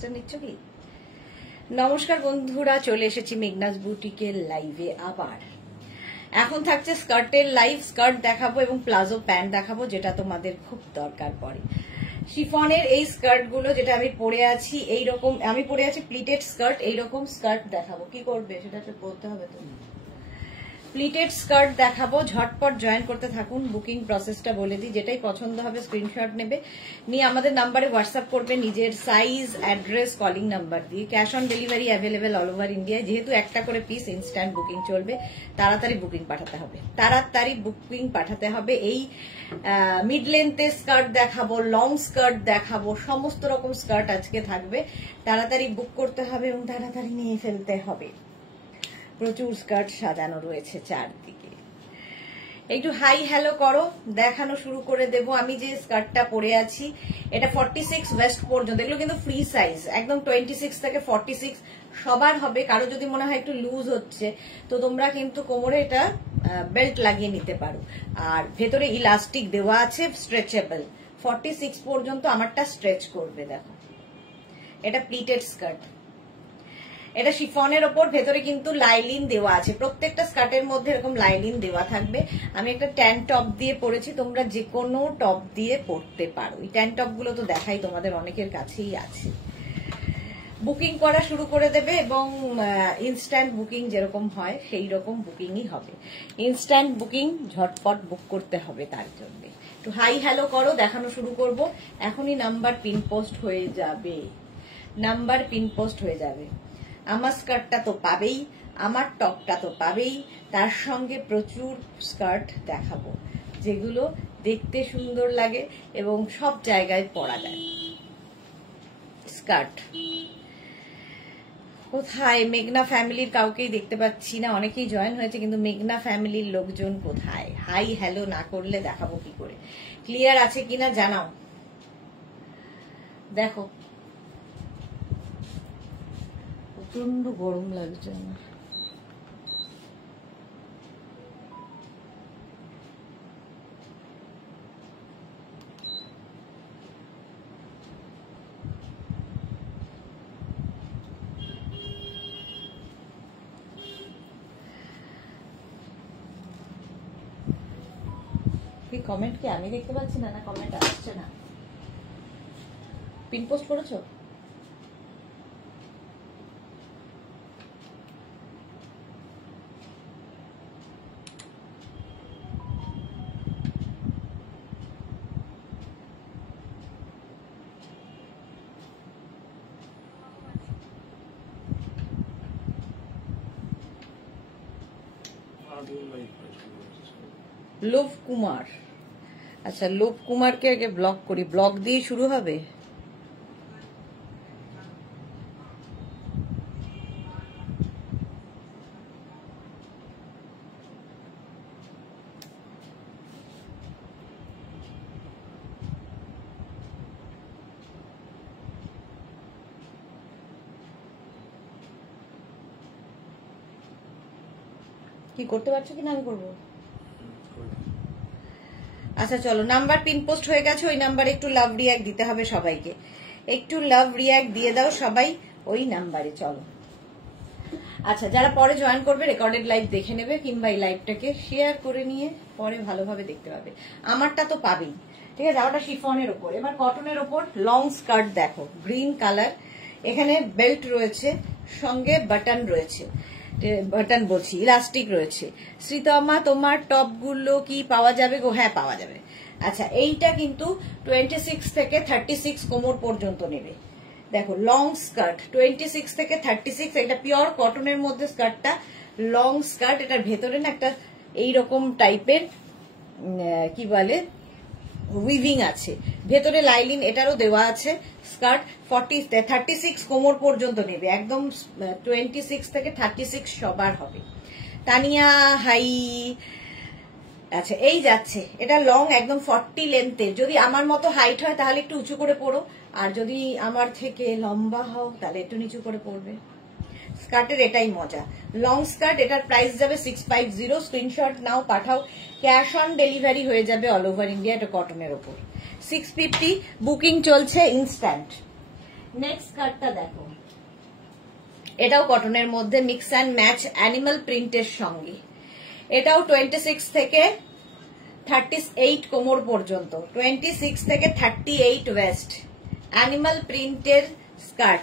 কি নমস্কার বন্ধুরা, চলে এসেছি মেঘনাস বুটিকের লাইভে আবার। এখন থাকছে স্কার্টের লাইভ। স্কার্ট দেখাবো এবং প্লাজো প্যান্ট দেখাবো, যেটা তোমাদের খুব দরকার পড়ে। শিফনের এই স্কার্ট গুলো যেটা আমি পরে আছি, এইরকম আমি পরে আছি প্লিটেড স্কার্ট। এইরকম স্কার্ট দেখাবো, কি করবে সেটা বলতে হবে তো। প্লিটেড স্কার্ট দেখাবো, ঝটপট জয়েন করতে থাকুন। বুকিং প্রসেসটা বলে দিই, যেটাই পছন্দ হবে স্ক্রিনশট নেবে, নিয়ে আমাদের নাম্বারে হোয়াটসঅ্যাপ করবে নিজের সাইজ, অ্যাড্রেস, কলিং নাম্বার দিয়ে। Cash on delivery available all over India. যেহেতু একটা করে পিস, ইনস্ট্যান্ট বুকিং চলবে। তাড়াতাড়ি বুকিং পাঠাতে হবে। এই মিড লেন্থের স্কার্ট দেখাবো, লং স্কার্ট দেখাবো, সমস্ত রকম স্কার্ট আজকে থাকবে। তাড়াতাড়ি বুক করতে হবে এবং তাড়াতাড়ি নিয়ে ফেলতে হবে। প্রচুর স্কার্ট সাজানো রয়েছে চারদিকে। একটু হাই হ্যালো করো, দেখানো শুরু করে দেব। আমি যে স্কার্টটা পরে আছি এটা 46 ওয়েস্ট পর্যন্ত। এগুলো কিন্তু ফ্রি সাইজ, একদম 26 থেকে 46 সবার হবে। কারো যদি মনে হয় একটু লুজ হচ্ছে, তো তোমরা কিন্তু কোমরে এটা বেল্ট লাগিয়ে নিতে পারো। আর ভেতরে ইলাস্টিক দেওয়া আছে, স্ট্রেচেবল। 46 পর্যন্ত আমারটা স্ট্রেচ করবে। দেখো, এটা প্লিটেড স্কার্ট, এটা শিফনের ওপর, ভেতরে কিন্তু লাইলিন দেওয়া আছে। প্রত্যেকটা স্কার্টের মধ্যে এরকম লাইলিন দেওয়া থাকবে। আমি একটা ট্যান টপ দিয়ে পরেছি, তোমরা যে কোনো টপ দিয়ে পরতে পারো। এই ট্যান টপ গুলো তো দেখাই, তোমাদের অনেকের কাছেই আছে। বুকিং করা শুরু করে দেবে এবং ইনস্ট্যান্ট বুকিং যেরকম হয় সেই রকম বুকিংই হবে। ইনস্ট্যান্ট বুকিং, ঝটপট বুক করতে হবে। তার জন্য একটু হাই হ্যালো করো, দেখানো শুরু করব। এখনই নাম্বার পিন পোস্ট হয়ে যাবে। আমার স্কার্টটা তো পাবেই, আমার টপটা তো পাবেই, তার সঙ্গে প্রচুর স্কার্ট দেখাবো যেগুলো দেখতে সুন্দর লাগে এবং সব জায়গায় পরা যায়। স্কার্ট কোথায়? মেঘনা ফ্যামিলির কাউকেই দেখতে পাচ্ছি না। অনেকেই জয়েন হয়েছে, কিন্তু মেঘনা ফ্যামিলির লোকজন কোথায়? হাই হ্যালো না করলে দেখাবো কি করে? ক্লিয়ার আছে কিনা জানাও। দেখো, প্রচন্ড গরম লাগছে আমার। কি কমেন্ট কি আমি দেখতে পাচ্ছি না? না কমেন্ট আসছে না? পিন পোস্ট করেছো? লোভ কুমার, আচ্ছা লোভ কুমারকে আগে ব্লক করি। ব্লক দিয়ে শুরু হবে। কি করতে পারছো কিনা আমি করবো? আচ্ছা চলো, নাম্বার পিন পোস্ট হয়ে গেছে। ওই নাম্বারে একটু লাভ রিয়াক্ট দিতে হবে সবাইকে। একটু লাভ রিয়াক্ট দিয়ে দাও সবাই ওই নাম্বারে। চলো, আচ্ছা যারা পরে জয়েন করবে রেকর্ডেড লাইভ দেখে নেবে, কিংবা এই লাইভটাকে শেয়ার করে নিয়ে পরে ভালোভাবে দেখতে পাবে। আমারটা তো পাবেই, ঠিক আছে। ওটা শিফনের ওপর। এবার কটনের ওপর লং স্কার্ট দেখো, গ্রিন কালার। এখানে বেল্ট রয়েছে, সঙ্গে বাটন রয়েছে, বাটন বলছি ইলাস্টিক রয়েছে। শ্রীতমা, তোমার টপ গুলো কি পাওয়া যাবে গো? হ্যাঁ পাওয়া যাবে। আচ্ছা, এইটা কিন্তু 26 থেকে 36 কোমর পর্যন্ত নেবে। দেখো লং স্কার্ট 26 থেকে 36, এটা পিওর কটনের মধ্যে স্কার্টটা, লং স্কার্ট। এটার ভেতরে না একটা এইরকম টাইপের কি বলে উইভিং আছে, ভেতরে লাইলিন এটারও দেওয়া আছে। স্কার্ট 36 কোমর পর্যন্ত নেবে, একদম 26 থেকে 36 সবার হবে। তানিয়া হাই। আচ্ছা এই যাচ্ছে, এটা লং একদম 40 লেন্থের। যদি আমার মতো হাইট হয় তাহলে একটু উঁচু করে পড়ো, আর যদি আমার থেকে লম্বা হও তাহলে একটু নিচু করে পড়বে। স্কার্টের এটাই মজা, লং স্কার্ট। এটার প্রাইস যাবে 650। স্ক্রিনশট নাও, পাঠাও। ক্যাশ অন ডেলিভারি হয়ে যাবে অল ওভার ইন্ডিয়া। এটা কটনের ওপর 650। বুকিং চলছে ইনস্ট্যান্ট। নেক্সট স্কার্টটা দেখো, এটাও কটনের মধ্যে মিক্স অ্যান্ড ম্যাচ অ্যানিমাল প্রিন্টের সঙ্গে। এটাও 26 থেকে 38 কোমর পর্যন্ত, 26 থেকে 38 ওয়েস্ট, অ্যানিমাল প্রিন্টের স্কার্ট।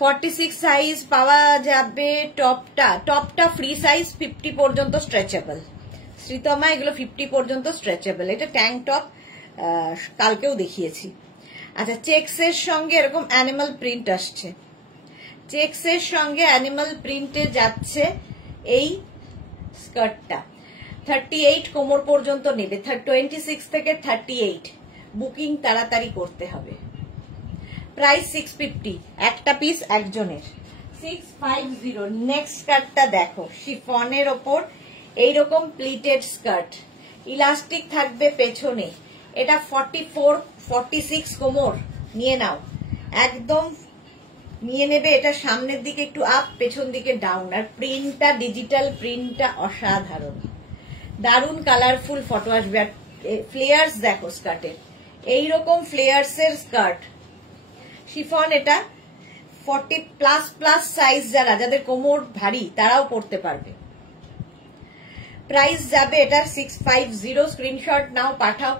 46 সাইজ পাওয়া যাবে। টপটা ফ্রি সাইজ, 50 পর্যন্ত স্ট্রেচেবল। শ্রীতমা এগুলো 50 পর্যন্ত স্ট্রেচেবল। এটা ট্যাঙ্ক টপ, কালকেও দেখিয়েছি। আচ্ছা, চেক্সের সঙ্গে এরকম অ্যানিমাল প্রিন্ট আসছে, চেক্সের সঙ্গে অ্যানিমাল প্রিন্টে যাচ্ছে এই স্কার্টটা। 38 কোমর পর্যন্ত নেবে, 26 থেকে 38। বুকিং তাড়াতাড়ি করতে হবে। প্রাইস 650, একটা পিস একজনের, 650। নেক্সট স্কার্টটা দেখো, শিফনের ওপর এইরকম প্লিটেড স্কার্ট, ইলাস্টিক থাকবে পেছনে। এটা 46 কোমর নিয়ে নাও, একদম নিয়ে নেবে। এটা সামনের দিকে একটু আপ, পেছন দিকে ডাউন, আর প্রিন্টটা ডিজিটাল প্রিন্টটা অসাধারণ, দারুন কালারফুল ফটো আসবে। আর ফ্লেয়ার্স দেখো স্কার্টের, এইরকম ফ্লেয়ার্স এর স্কার্ট শিফন। এটা 40+ সাইজ, যাদের কোমর ভারী তারাও পরতে পারবে। প্রাইস যাবে এটা 650। স্ক্রিনশট নাও, পাঠাও।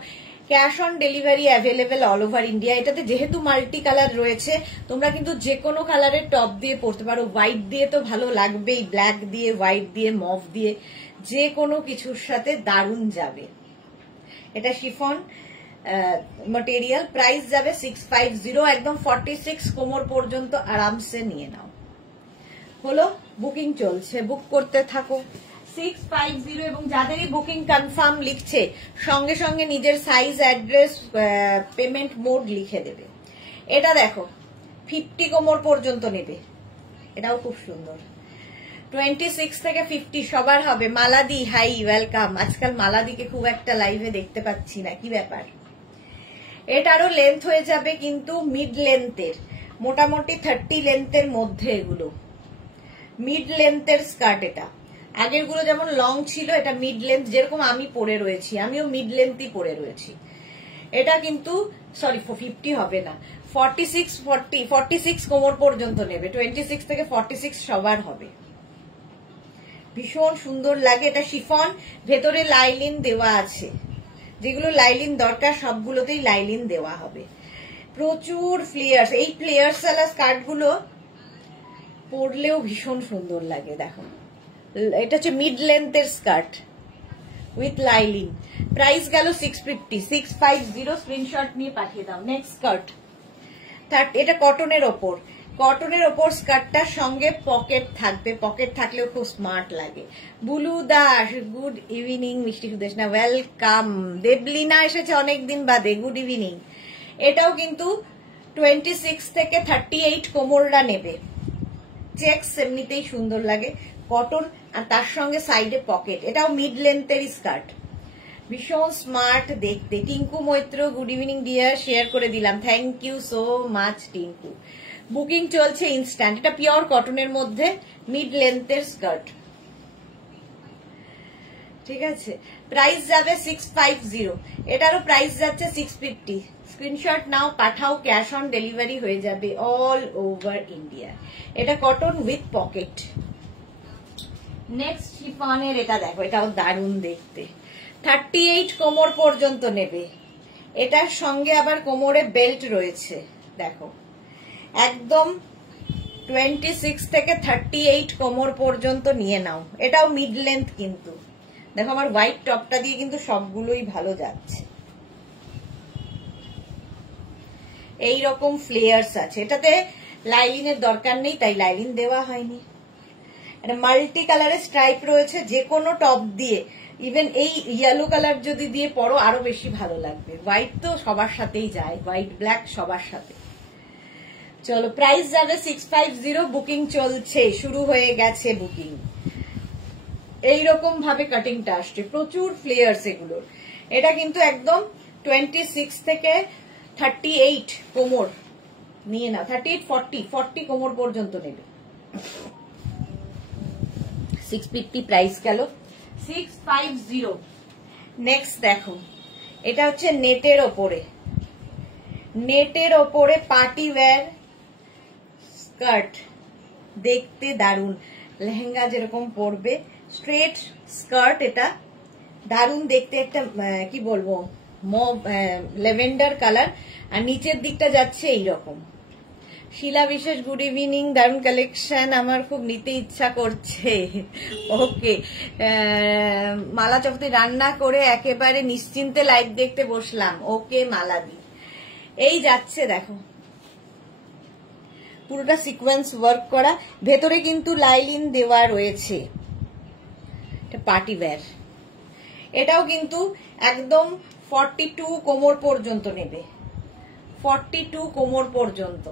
Cash on delivery available all over India. এটাতে যেহেতু মাল্টি কালার রয়েছে, তোমরা কিন্তু যে কোনো কালারের টপ দিয়ে পরতে পারো। হোয়াইট দিয়ে তো ভালো লাগবেই, ব্ল্যাক দিয়ে, হোয়াইট দিয়ে, মভ দিয়ে, যে কোনো কিছুর সাথে দারুণ যাবে। এটা শিফন ম্যাটেরিয়াল। প্রাইস যাবে 650, একদম 46 কোমর পর্যন্ত আরামসে নিয়ে নাও। হলো, বুকিং চলছে, বুক করতে থাকো। 650। এবং যাদেরই বুকিং কনফার্ম লিখছে, সঙ্গে সঙ্গে নিজের সাইজ, অ্যাড্রেস, পেমেন্ট মোড লিখে দেবে। এটা দেখো 50 কোমর পর্যন্ত নেবে, এটাও খুব সুন্দর। 26 থেকে 50 সবার হবে। মালাদি, হাই, ওয়েলকাম। আজকাল মালাদিকে খুব একটা লাইভে দেখতে পাচ্ছি না, কি ব্যাপার? এটারও লেন্থ হয়ে যাবে কিন্তু মিড লেন্থের, মোটামুটি 30 লেন্থের মধ্যে। এগুলো মিড লেন্থের স্কার্ট। এটা আগেরগুলো যেমন লং ছিল, এটা মিড লেন্থ, যেরকম আমি পরে রয়েছি, আমিও মিড লেন্থই পরে রয়েছি। এটা কিন্তু সরি 50 হবে না, 46 কোমর পর্যন্ত নেবে। 26 থেকে 46 সবার হবে। ভীষণ সুন্দর লাগে। এটা শিফন, ভেতরে লাইলিন দেওয়া আছে, যেগুলো লাইলিন দরকার সবগুলোতেই লাইলিন দেওয়া হবে। প্রচুর ফ্লেয়ার্স, এই ফ্লেয়ার্স ওয়ালা স্কার্ট গুলো পরলেও ভীষণ সুন্দর লাগে। দেখো, এটা হচ্ছে মিড লেন্থের স্কার্ট উইথ লাইলিন। প্রাইস গেল 650, 650। স্ক্রিনশট নিয়ে পাঠিয়ে দাও। নেক্সট স্কার্ট, এটা কটনের ওপর, কটনের ওপর স্কার্টটার সঙ্গে পকেট থাকবে, পকেট থাকলেও খুব স্মার্ট লাগে। Bulu Das, good evening. মিষ্টি সুদেশনা, ওয়েলকাম। দেবলিনা এসেছে অনেকদিন বাদে, গুড ইভিনিং। এটাও কিন্তু 26 থেকে 38 কোমররা নেবে। চেক্স এমনিতেই সুন্দর লাগে, কটন, আর তার সঙ্গে সাইডে পকেট। এটাও মিড লেন্থের স্কার্ট, ভীষণ স্মার্ট দেখতে। Tinku Maitra, good evening dear, share করে দিলাম, thank you so much Tinku. Booking চলছে ইনস্ট্যান্ট। এটা পিওর কটনের মধ্যে মিড লেন্থের স্কার্ট, ঠিক আছে। প্রাইস যাবে 650, এটারও প্রাইস যাচ্ছে 650। স্ক্রিনশট নাও, পাঠাও, ক্যাশ অন ডেলিভারি হয়ে যাবে অল ওভার ইন্ডিয়া। এটা কটন উইথ পকেট। নেক্সট শিফনের, এটা দেখো, এটাও দারুণ দেখতে। 38 কোমর পর্যন্ত নেবে। এটার সঙ্গে আবার কোমরে বেল্ট রয়েছে, দেখো, একদম 26 থেকে 38 কোমর পর্যন্ত নিয়ে নাও। এটাও মিড লেন্থ কিন্তু। দেখো, আমার হোয়াইট টপটা দিয়ে কিন্তু সবগুলোই ভালো যাচ্ছে। এইরকম ফ্লেয়ার্স আছে। এটাতে লাইলিনের দরকার নেই, তাই লাইলিন দেওয়া হয়নি। এটা মাল্টি কালারের স্ট্রাইপ রয়েছে, যে কোনো টপ দিয়ে, ইভেন এই ইয়েলো কালার যদি দিয়ে পরো আরো বেশি ভালো লাগবে। হোয়াইট তো সবার সাথেই যায়, হোয়াইট ব্ল্যাক সবার সাথে। চলো, প্রাইস যাবে 650। বুকিং চলছে, শুরু হয়ে গেছে বুকিং। এইরকম ভাবে কাটিংটা আসছে, প্রচুর ফ্লেয়ার্স এগুলোর। এটা কিন্তু একদম 26 থেকে 38 কোমর নিয়ে নাও, 38 40 কোমর পর্যন্ত নেবে। 650 প্রাইস গেল, 650। নেক্সট দেখো, এটা হচ্ছে নেটের ওপরে, নেটের ওপরে পার্টি ওয়্যার স্কার্ট, দেখতে দারুন, লেহেঙ্গা যেরকম পরবে, স্ট্রেট স্কার্ট, এটা দারুন দেখতে, একটা কি বলবো লেভেন্ডার কালার, আর নিচের দিকটা যাচ্ছে এইরকম। শিলা বিশ্বাস, গুড ইভিনিং, দারুন কালেকশন, আমার খুব নিতে ইচ্ছা করছে। ওকে, মালা চক্রবর্তী, রান্না করে একেবারে নিশ্চিন্তে লাইভ দেখতে বসলাম। ওকে মালাদি, এই যাচ্ছে দেখো, পুরোটা সিকোয়েন্স ওয়ার্ক করা, ভেতরে কিন্তু লাইলিন দেওয়া রয়েছে, এটা পার্টি ওয়্যার। এটাও কিন্তু একদম 42 কোমর পর্যন্ত নেবে, 42 কোমর পর্যন্ত।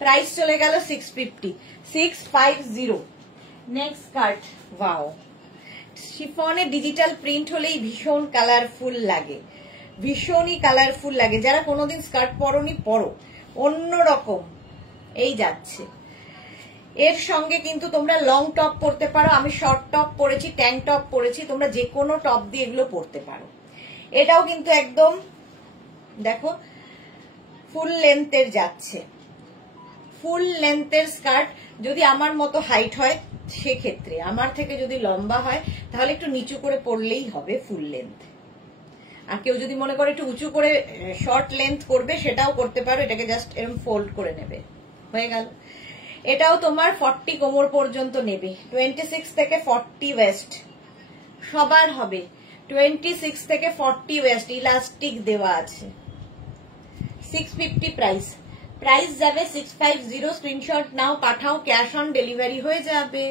প্রাইস চলে গেল 650, 650। নেক্সট কার্ড, ওয়াও, শিফনে ডিজিটাল প্রিন্ট হলেই ভীষণ কালারফুল লাগে, ভীষণই কালারফুল লাগে। যারা কোনোদিন স্কার্ট পরনি পরো, অন্যরকম। এই যাচ্ছে, এর সঙ্গে কিন্তু তোমরা লং টপ পরতে পারো, আমি শর্ট টপ পরেছি, ট্যাঙ্ক টপ পরেছি, তোমরা যে কোনো টপ দিয়ে এগুলো পরতে পারো। এটাও কিন্তু একদম দেখো ফুল লেন্থের যাচ্ছে, ফুল লেন্থের স্কার্ট। যদি আমার মতো হাইট হয় সেক্ষেত্রে, আমার থেকে যদি লম্বা হয় তাহলে একটু নিচু করে পরলেই হবে ফুল লেন্থ। আর কেউ যদি মনে করে একটু উঁচু করে শর্ট লেন্থ করবে, সেটাও করতে পারো, এটাকে জাস্ট এরকম ফোল্ড করে নেবে, হয়ে গেল। এটাও তোমার 40 কোমর পর্যন্ত নেবে, 26 থেকে 40 ওয়েস্ট সবার হবে, 26 থেকে 40 ওয়েস্ট, ইলাস্টিক দেওয়া আছে। 650 প্রাইস, প্রাইস যাবে 650। স্ক্রিনশট নাও, পাঠাও, ক্যাশ অন ডেলিভারি হয়ে যাবে।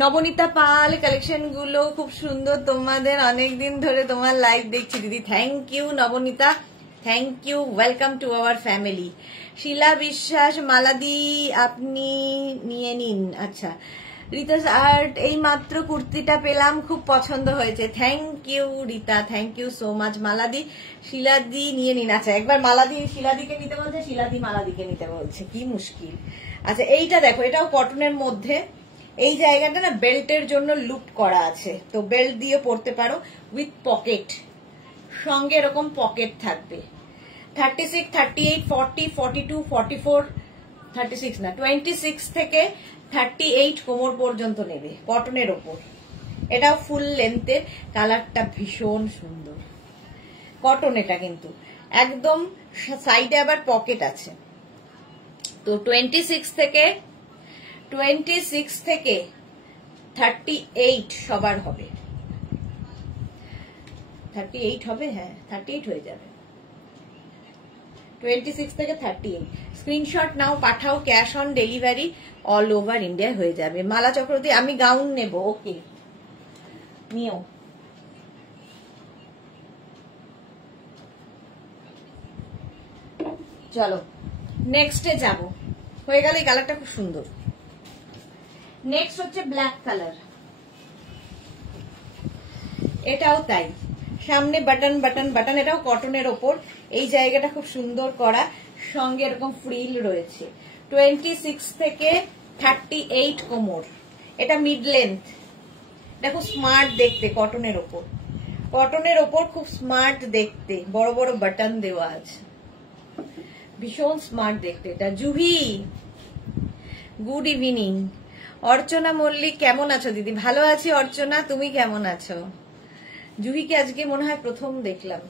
নবনীতা পাল, কালেকশন গুলো খুব সুন্দর তোমাদের, অনেকদিন ধরে তোমার লাইভ দেখছি দিদি, thank you Nabanita, thank you, welcome to our family. Shila Biswas, মালাদি আপনি নিয়ে নিন। আচ্ছা, রিতাস আর্ট, এই মাত্র কুর্তিটা পেলাম, খুব পছন্দ হয়েছে, thank you Rita, thank you so much. মালাদি, শিলাদি নিয়ে নিন। আচ্ছা, একবার মালাদি শিলাদিকে নিতে বলছে, শিলাদি মালাদিকে নিতে বলছে, কি মুশকিল। আচ্ছা, এইটা দেখো, এটাও কটনের মধ্যে, এই জায়গাটা না বেল্টের জন্য লুপ করা আছে, তো বেল্ট দিয়ে পরতে পারো, উইথ পকেট, সঙ্গে এরকম পকেট থাকবে। 36, 38, 40, 42, 44, 36 না 26 থেকে 38 কোমর পর্যন্ত নেবে, কটনের ওপর। এটাও ফুল লেন্থের, কালারটা ভীষণ সুন্দর, কটন এটা কিন্তু একদম, সাইডে আবার পকেট আছে। তো 26 থেকে 38 সবার হবে, 38 হবে, হ্যাঁ 38 হয়ে যাবে, 26 থেকে 38। স্ক্রিনশট নাও, পাঠাও, cash on delivery all over India হয়ে যাবে। মালা চক্রবর্তী, আমি গাউন নেব, ওকে নিও। চলো নেক্সটে যাব, হয়ে গেল, এই কালারটা খুব সুন্দর। নেক্সট হচ্ছে ব্ল্যাক কালার, এটাও তাই, সামনে বাটন বাটন বাটন, এটাও কটনের ওপর, এই জায়গাটা খুব সুন্দর করা, সঙ্গে এরকম ফ্রিল রয়েছে। 26 থেকে 38 কোমর, এটা মিড লেন্থ, দেখো স্মার্ট দেখতে, কটনের ওপর, কটনের ওপর খুব স্মার্ট দেখতে, বড় বড় বাটন দেওয়া আছে, ভীষণ স্মার্ট দেখতে এটা। Juhi, good evening. অর্চনা মল্লিক, কেমন আছো দিদি? ভালো আছি অর্চনা, তুমি কেমন আছো? জুহিকে আজকে মনে হয় প্রথম দেখলাম,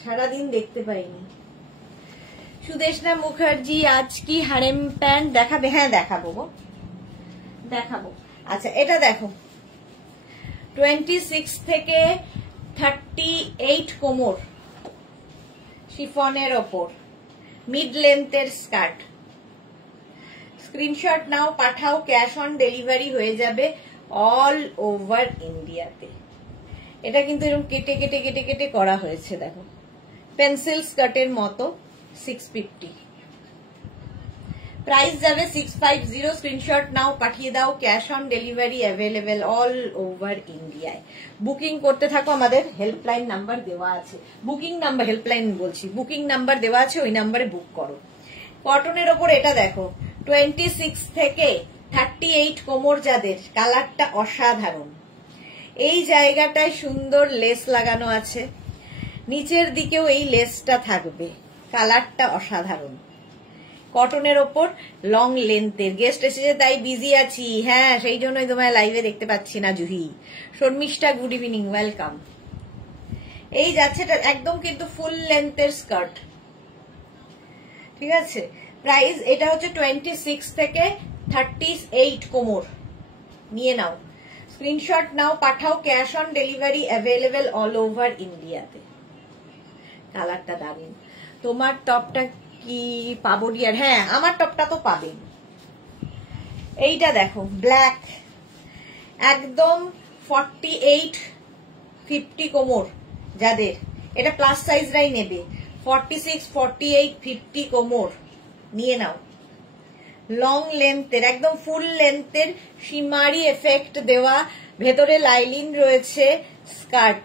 সারাদিন দেখতে পাইনি। সুদেশনা মুখার্জি, আজ কি হারেম প্যান্ট দেখাবে? হ্যাঁ দেখাবো গো, দেখাবো। আচ্ছা, এটা দেখো, 26 থেকে 38 কোমর, শিফনের ওপর, মিড লেন্থের স্কার্ট। স্ক্রিনশট নাও, পাঠাও, ক্যাশ অন ডেলিভারি হয়ে যাবে অল ওভার ইন্ডিয়াতে। এটা কিন্তু এরকম কেটে কেটে কেটে কেটে করা হয়েছে, দেখো পেন্সিল স্কার্টের মতো। 650 প্রাইস যাবে 650। স্ক্রিনশট নাও, পাঠিয়ে দাও, cash on delivery available all over ইন্ডিয়ায়। বুকিং করতে থাকো, আমাদের হেল্পলাইন নাম্বার দেওয়া আছে, বুকিং নাম্বার, হেল্পলাইন বলছি, বুকিং নাম্বার দেওয়া আছে, ওই নাম্বারে বুক করো। কটনের ওপর এটা দেখো, 26 থেকে 38 কোমর যাদের, কালারটা অসাধারণ, এই জায়গাটায় সুন্দর লেস লাগানো আছে, নিচের দিকেও এই লেসটা থাকবে, কালারটা অসাধারণ, কটনের ওপর লং লেন্থের। গেস্ট এসেছে তাই বিজি আছি, হ্যাঁ সেই জন্যই তোমায় লাইভে দেখতে পাচ্ছি না Juhi. Sharmishtha good evening, welcome. এই যাচ্ছে এটা একদম কিন্তু ফুল লেন্থের স্কার্ট, ঠিক আছে। প্রাইস এটা হচ্ছে 26 থেকে 38 কোমর। নিয়ে নাও, স্ক্রিনশট নাও, পাঠাও, cash on delivery available all over ইন্ডিয়াতে। কালারটা দারুন। তোমার টপটা কি পাবো ডিয়ার? হ্যাঁ আমার টপটা তো পাবেন। এইটা দেখো ব্ল্যাক, একদম 48-50 কোমর যাদের, এটা প্লাস সাইজরাই নেবে। 46, 48, 50 কোমর নিয়ে নাও। লং লেন্থের, একদম ফুল লেন্থের, শিমারি এফেক্ট দেওয়া, ভেতরে লাইলিন রয়েছে, স্কার্ট।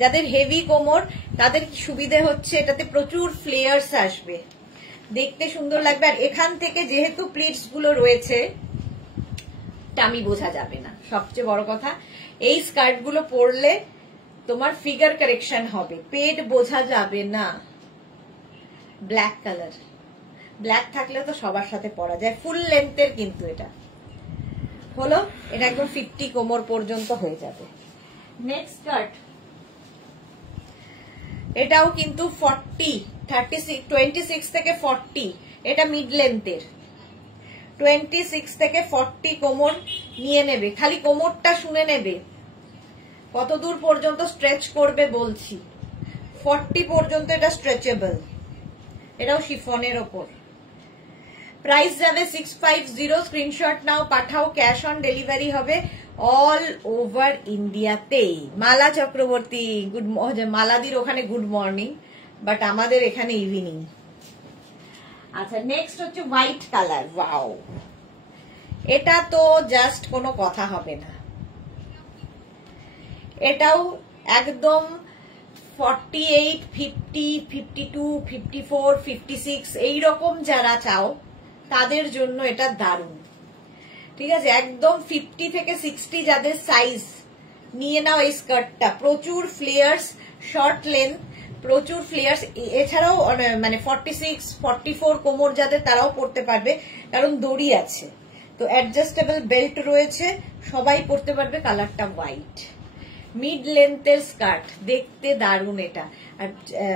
যাদের হেভি কোমর তাদের সুবিধে হচ্ছে এটাতে প্রচুর ফ্লেয়ার্স আসবে, দেখতে সুন্দর লাগবে। আর এখান থেকে যেহেতু প্লিটস গুলো রয়েছে টামি বোঝা যাবে না। সবচেয়ে বড় কথা, এই স্কার্ট গুলো পরলে তোমার ফিগার কারেকশন হবে, পেট বোঝা যাবে না। ব্ল্যাক কালার, ব্ল্যাক থাকলে তো সবার সাথে পরা যায়। ফুল লেন্থের কিন্তু এটা হলো, এটা একদম 50 কোমর পর্যন্ত হয়ে যাবে। নেক্সট স্কার্ট, এটাও কিন্তু 26 থেকে 40, এটা মিড লেন্থের। 26 থেকে 40 কোমর নিয়ে নেবে, খালি কোমরটা শুনে নেবে কত দূর পর্যন্ত স্ট্রেচ করবে বলছি। 40 পর্যন্ত এটা স্ট্রেচেবল, এটাও শিফনের ওপর। প্রাইস যাবে 650। স্ক্রিনশট নাও, পাঠাও, ক্যাশ অন ডেলিভারি হবে অল ওভার ইন্ডিয়াতে। মালা চক্রবর্তী গুড, মালাদির ওখানে গুড মর্নিং, বাট আমাদের এখানে ইভিনিং। আচ্ছা নেক্সট হচ্ছে হোয়াইট কালার। ওয়াও, এটা তো জাস্ট কোনো কথা হবে না। এটাও একদম 48, 50, 52, 54, 56 এইরকম যারা চাও তাদের জন্য এটা দারুণ, ঠিক আছে। একদম 50 থেকে 60 যাদের সাইজ, নিয়ে নাও এই স্কার্টটা। প্রচুর ফ্লেয়ার্স, শর্ট লেন্থ, প্রচুর ফ্লেয়ার্স। এছাড়াও মানে 46, 44 কোমর যাদের তারাও পরতে পারবে, কারণ দড়ি আছে তো, অ্যাডজাস্টেবল বেল্ট রয়েছে, সবাই পরতে পারবে। কালারটা হোয়াইট, মিড লেন্থের স্কার্ট, দেখতে দারুণ এটা। আর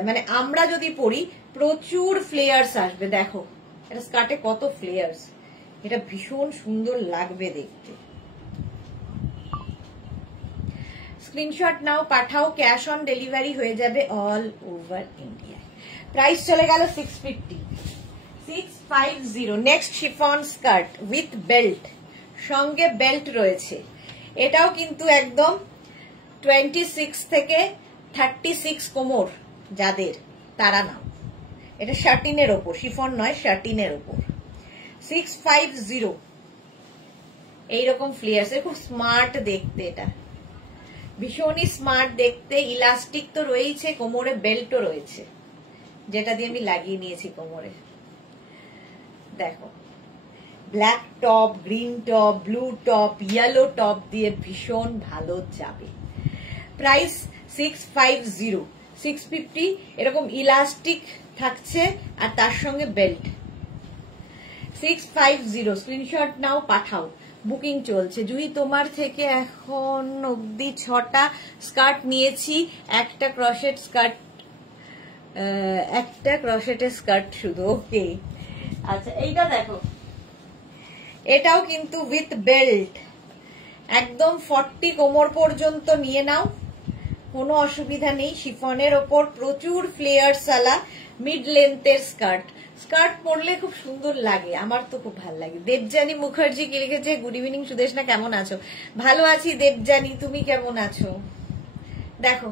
মানে আমরা যদি পরি প্রচুর ফ্লেয়ার্স আসবে। দেখো এটা স্কার্টে কত ফ্লেয়ার্স, এটা ভীষণ সুন্দর লাগবে দেখতে। স্ক্রিনশট নাও, পাঠাও, ক্যাশ অন ডেলিভারি হয়ে যাবে অল ওভার ইন্ডিয়া। প্রাইস চলে গেল 650। Next chiffon skirt with belt, সঙ্গে বেল্ট রয়েছে। এটাও কিন্তু একদম 26 থেকে 36 কোমর যাদের, তারা নাও। এটা শার্টিনের ওপর, শিফন নয়, শার্টিনের ওপর। 650। এইরকম ফ্লেয়ার্স, খুব স্মার্ট দেখতে, এটা ভীষণই স্মার্ট দেখতে। ইলাস্টিক তো রয়েছে, কোমরে বেল্টও রয়েছে, যেটা দিয়ে আমি লাগিয়ে নিয়েছি কোমরে। দেখো black top, green top, blue top, yellow top দিয়ে ভীষণ ভালো যাবে। প্রাইস 650। 650 এরকম ইলাস্টিক থাকছে আর তার সঙ্গে বেল্ট। 650। স্ক্রিনশট নাও, পাঠাও, বুকিং চলছে। জুহি তোমার থেকে এখন অব্দি 6টা স্কার্ট নিয়েছি, একটা ক্রশেট স্কার্ট, একটা ক্রশেটের স্কার্ট শুধু। ওকে আচ্ছা এইটা দেখো, এটাও কিন্তু উইথ বেল্ট, একদম 40 কোমর পর্যন্ত নিয়ে নাও, কোনো অসুবিধা নেই। শিফনের ওপর প্রচুর ফ্লেয়ার্স আলা মিড লেন্থের স্কার্ট। স্কার্ট পরলে খুব সুন্দর লাগে, আমার তো খুব ভালো লাগে। দেবজানী মুখার্জি কি লিখেছে, গুড ইভিনিং সুদেশনা, কেমন আছো? ভালো আছি দেবজানী, তুমি কেমন আছো? দেখো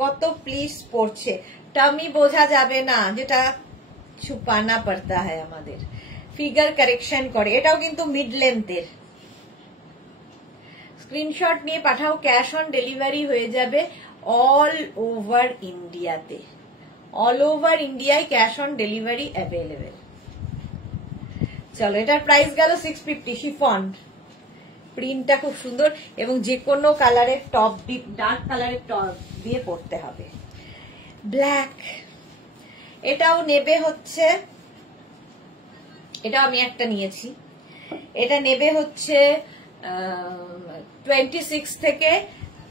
কত প্লিজ পড়ছে, টামি বোঝা যাবে না, যেটা ছুপানা পড়তা হয় আমাদের, ফিগার কারেকশন করে। এটাও কিন্তু মিড লেন্থের। স্ক্রিনশট নিয়ে পাঠাও, ক্যাশ অন ডেলিভারি হয়ে যাবে অল ওভার ইন্ডিয়াতে। অল ওভার ইন্ডিয়ায় ক্যাশ অন ডেলিভারি অ্যাভেলেবেল। চলো এটার প্রাইস গেল 650। শিফন, প্রিন্টটা খুব সুন্দর এবং যে কোনো কালারের টপ, ডিপ ডার্ক কালারের টপ দিয়ে পরতে হবে। ব্ল্যাক, এটাও নেবে হচ্ছে এটা আমি একটা নিয়েছি, এটা নেবে হচ্ছে 26 থেকে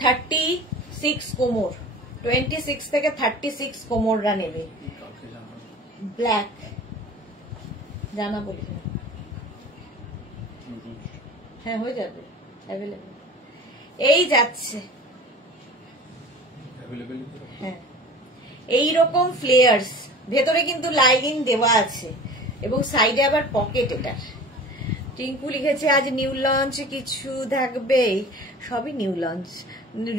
36 কোমর, 26 থেকে 36 কোমররা নেবে। ব্ল্যাক জানা বলি, হ্যাঁ হয়ে যাবে, অ্যাভেলেবেল। এই যাচ্ছে, হ্যাঁ এইরকম ফ্লেয়ার্স, ভেতরে কিন্তু লাইনিং দেওয়া আছে এবং সাইডে আবার পকেট। এটার টিঙ্কু লিখেছে আজ নিউ লঞ্চ কিছু থাকবে, সবই নিউ লঞ্চ।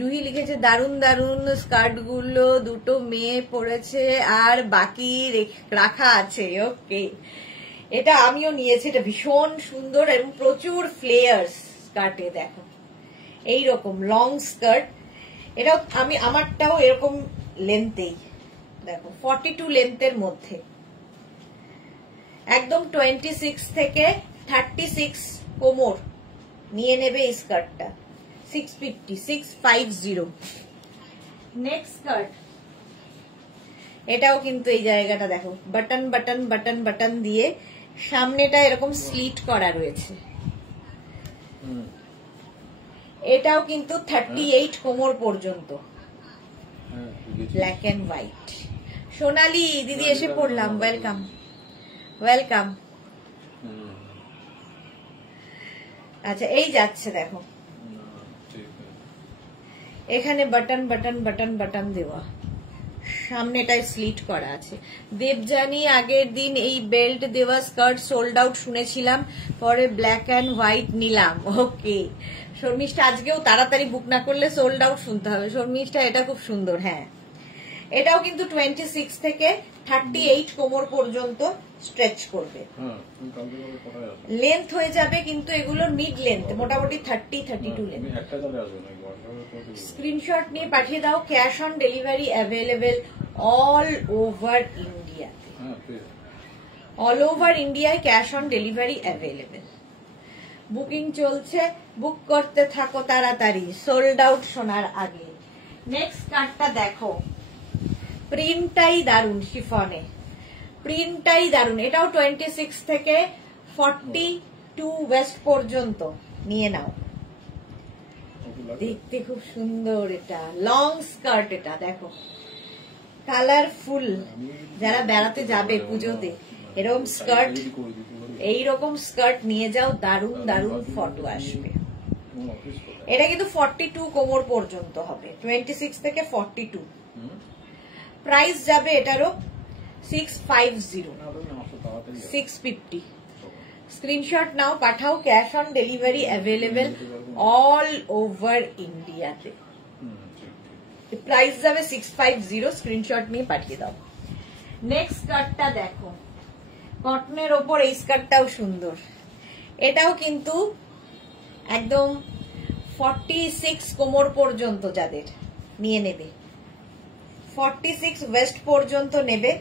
রুহি লিখেছে দারুন দারুন স্কার্ট গুলো, দুটো মেয়ে পড়েছে আর বাকি রাখা আছে। ওকে, এটা আমিও নিয়েছি, এটা ভীষণ সুন্দর এবং প্রচুর ফ্লেয়ার্স স্কার্টে। দেখো এইরকম লং স্কার্ট, এটাও আমি আমারটাও এরকম লেন্থেই, দেখো 42 লেন্থের মধ্যে, একদম 26 থেকে 36 কোমর নিয়ে নেবে এই স্কার্টটা, 650। নেক্সট স্কার্ট, এটাও কিন্তু এই জায়গাটা দেখো বাটন বাটন বাটন বাটন দিয়ে, সামনেটা এরকম স্লিট করা রয়েছে। এটাও কিন্তু 38 কোমর পর্যন্ত, ব্ল্যাক এন্ড হোয়াইট। সোনালি দিদি এসে পড়লাম, ওয়েলকাম ওয়েলকাম। আচ্ছা এই যাচ্ছে দেখো, এখানে বাটন বাটন বাটন বাটন দেওয়া, সামনেটায় স্লিট করা আছে। দেবজানি আগের দিন এই বেল্ট দেওয়া স্কার্ট সোল্ড আউট শুনেছিলাম, পরে ব্ল্যাক এন্ড হোয়াইট নিলাম। ওকে শর্মিষ্ঠা, আজকেও তাড়াতাড়ি বুক না করলে সোল্ড আউট শুনতে হবে। শর্মিষ্ঠা এটা খুব সুন্দর, হ্যাঁ এটাও কিন্তু 26 থেকে 38 কোমর পর্যন্ত স্ট্রেচ করবে, লেন্থ হয়ে যাবে কিন্তু এগুলোর মিড লেন্থ মোটামুটি 30-32 লেন্থ। স্ক্রিনশট নিয়ে পাঠিয়ে দাও, cash on delivery available all over India, all over ইন্ডিয়ায় cash on delivery available. Booking চলছে, বুক করতে থাকো তাড়াতাড়ি, সোল্ড আউট শোনার আগে। নেক্সট কার্ডটা দেখো, প্রিন্টটাই দারুন, শিফনে প্রিন্টটাই দারুন। এটাও 26 থেকে 42 ওয়েস্ট পর্যন্ত নিয়ে নাও, দেখতে খুব সুন্দর। এটা লং স্কার্ট, এটা দেখো কালারফুল। যারা বেড়াতে যাবে পুজোতে এরকম স্কার্ট, এইরকম স্কার্ট নিয়ে যাও, দারুন দারুন ফটো আসবে। এটা কিন্তু 42 কোমর পর্যন্ত হবে, 26 থেকে 42। প্রাইস যাবে এটারও 650। স্ক্রিনশট নাও, পাঠাও, cash on delivery available all over ইন্ডিয়াতে। প্রাইস যাবে 650, স্ক্রিনশট নিয়ে পাঠিয়ে দাও। নেক্সট স্কার্টটা দেখো, কটনের ওপর এই স্কার্টটাও সুন্দর। এটাও কিন্তু একদম 46 কোমর পর্যন্ত যাদের নিয়ে নেবে, 46 ওয়েস্ট পর্যন্ত নেবে,